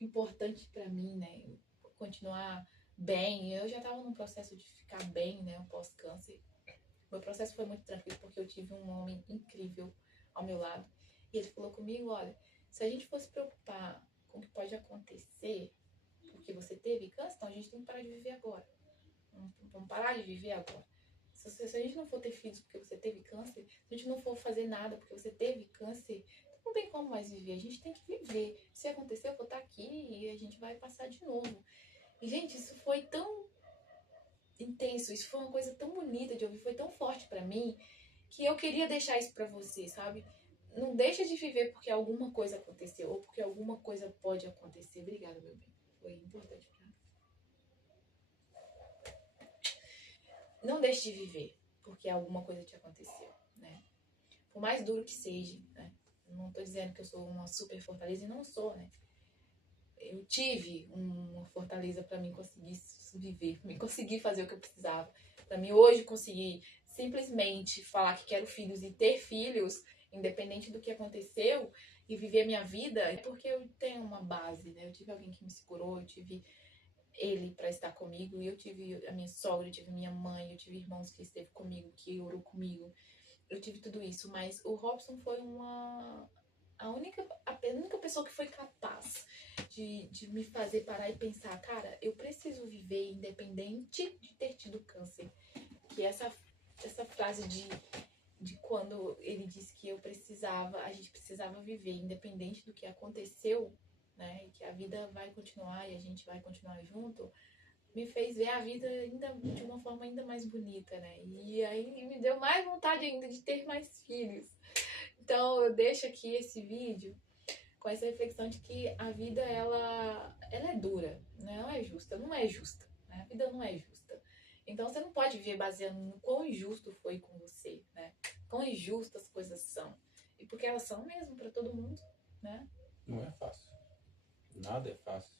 importante pra mim, né? Continuar bem. Eu já tava num processo de ficar bem, né? Pós-câncer. Meu processo foi muito tranquilo, porque eu tive um homem incrível ao meu lado. E ele falou comigo, olha, se a gente fosse preocupar com o que pode acontecer, porque você teve câncer, então a gente tem que parar de viver agora. Vamos parar de viver agora. Se a gente não for ter filhos porque você teve câncer, se a gente não for fazer nada porque você teve câncer, não tem como mais viver. A gente tem que viver. Se acontecer, eu vou estar aqui e a gente vai passar de novo. E, gente, isso foi tão intenso, isso foi uma coisa tão bonita de ouvir, foi tão forte pra mim, que eu queria deixar isso pra você, sabe? Não deixa de viver porque alguma coisa aconteceu, ou porque alguma coisa pode acontecer. Obrigada, meu bem. Foi importante pra mim. Não deixe de viver porque alguma coisa te aconteceu, né? Por mais duro que seja, né? Não tô dizendo que eu sou uma super fortaleza, e não sou, né? Eu tive uma fortaleza pra mim conseguir viver, pra mim conseguir fazer o que eu precisava. Pra mim hoje conseguir simplesmente falar que quero filhos e ter filhos, independente do que aconteceu, e viver a minha vida, é porque eu tenho uma base, né? Eu tive alguém que me segurou, eu tive ele pra estar comigo, e eu tive a minha sogra, eu tive minha mãe, eu tive irmãos que esteve comigo, que orou comigo. Eu tive tudo isso, mas o Robson foi a única pessoa que foi capaz de me fazer parar e pensar, cara, eu preciso viver independente de ter tido câncer. Que essa frase de quando ele disse que a gente precisava viver independente do que aconteceu, né, e que a vida vai continuar e a gente vai continuar junto, me fez ver a vida ainda de uma forma ainda mais bonita, né? E aí me deu mais vontade ainda de ter mais filhos. Então eu deixo aqui esse vídeo com essa reflexão de que a vida, ela é dura, né? Ela é justa, não é justa, né? A vida não é justa. Então você não pode viver baseando no quão injusto foi com você, né? Quão injustas as coisas são. E porque elas são mesmo para todo mundo, né? Não é fácil. Nada é fácil.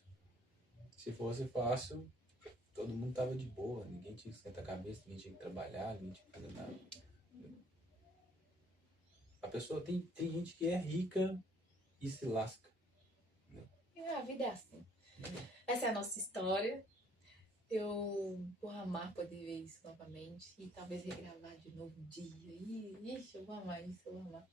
Se fosse fácil, todo mundo tava de boa. Ninguém tinha que esquentar a cabeça, ninguém tinha que trabalhar, ninguém tinha que fazer nada. A pessoa tem gente que é rica e se lasca. E a vida é assim. Essa é a nossa história. Eu vou amar poder ver isso novamente e talvez regravar de novo um dia. Ixi, eu vou amar isso, eu vou amar.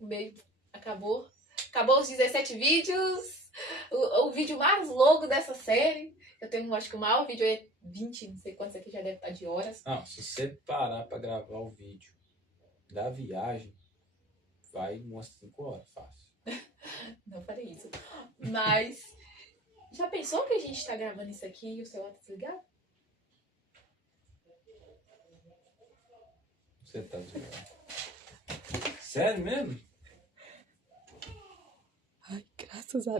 Um beijo. Acabou. Acabou os 17 vídeos. O vídeo mais longo dessa série. Eu tenho, acho que o maior vídeo é 20, não sei quantos aqui já deve estar de horas. Não, se você parar pra gravar o vídeo da viagem, vai umas 5 horas, fácil. Não farei isso. Mas, já pensou que a gente tá gravando isso aqui e o celular tá desligado? Você tá zoando. Sério mesmo? Ai, graças a Deus.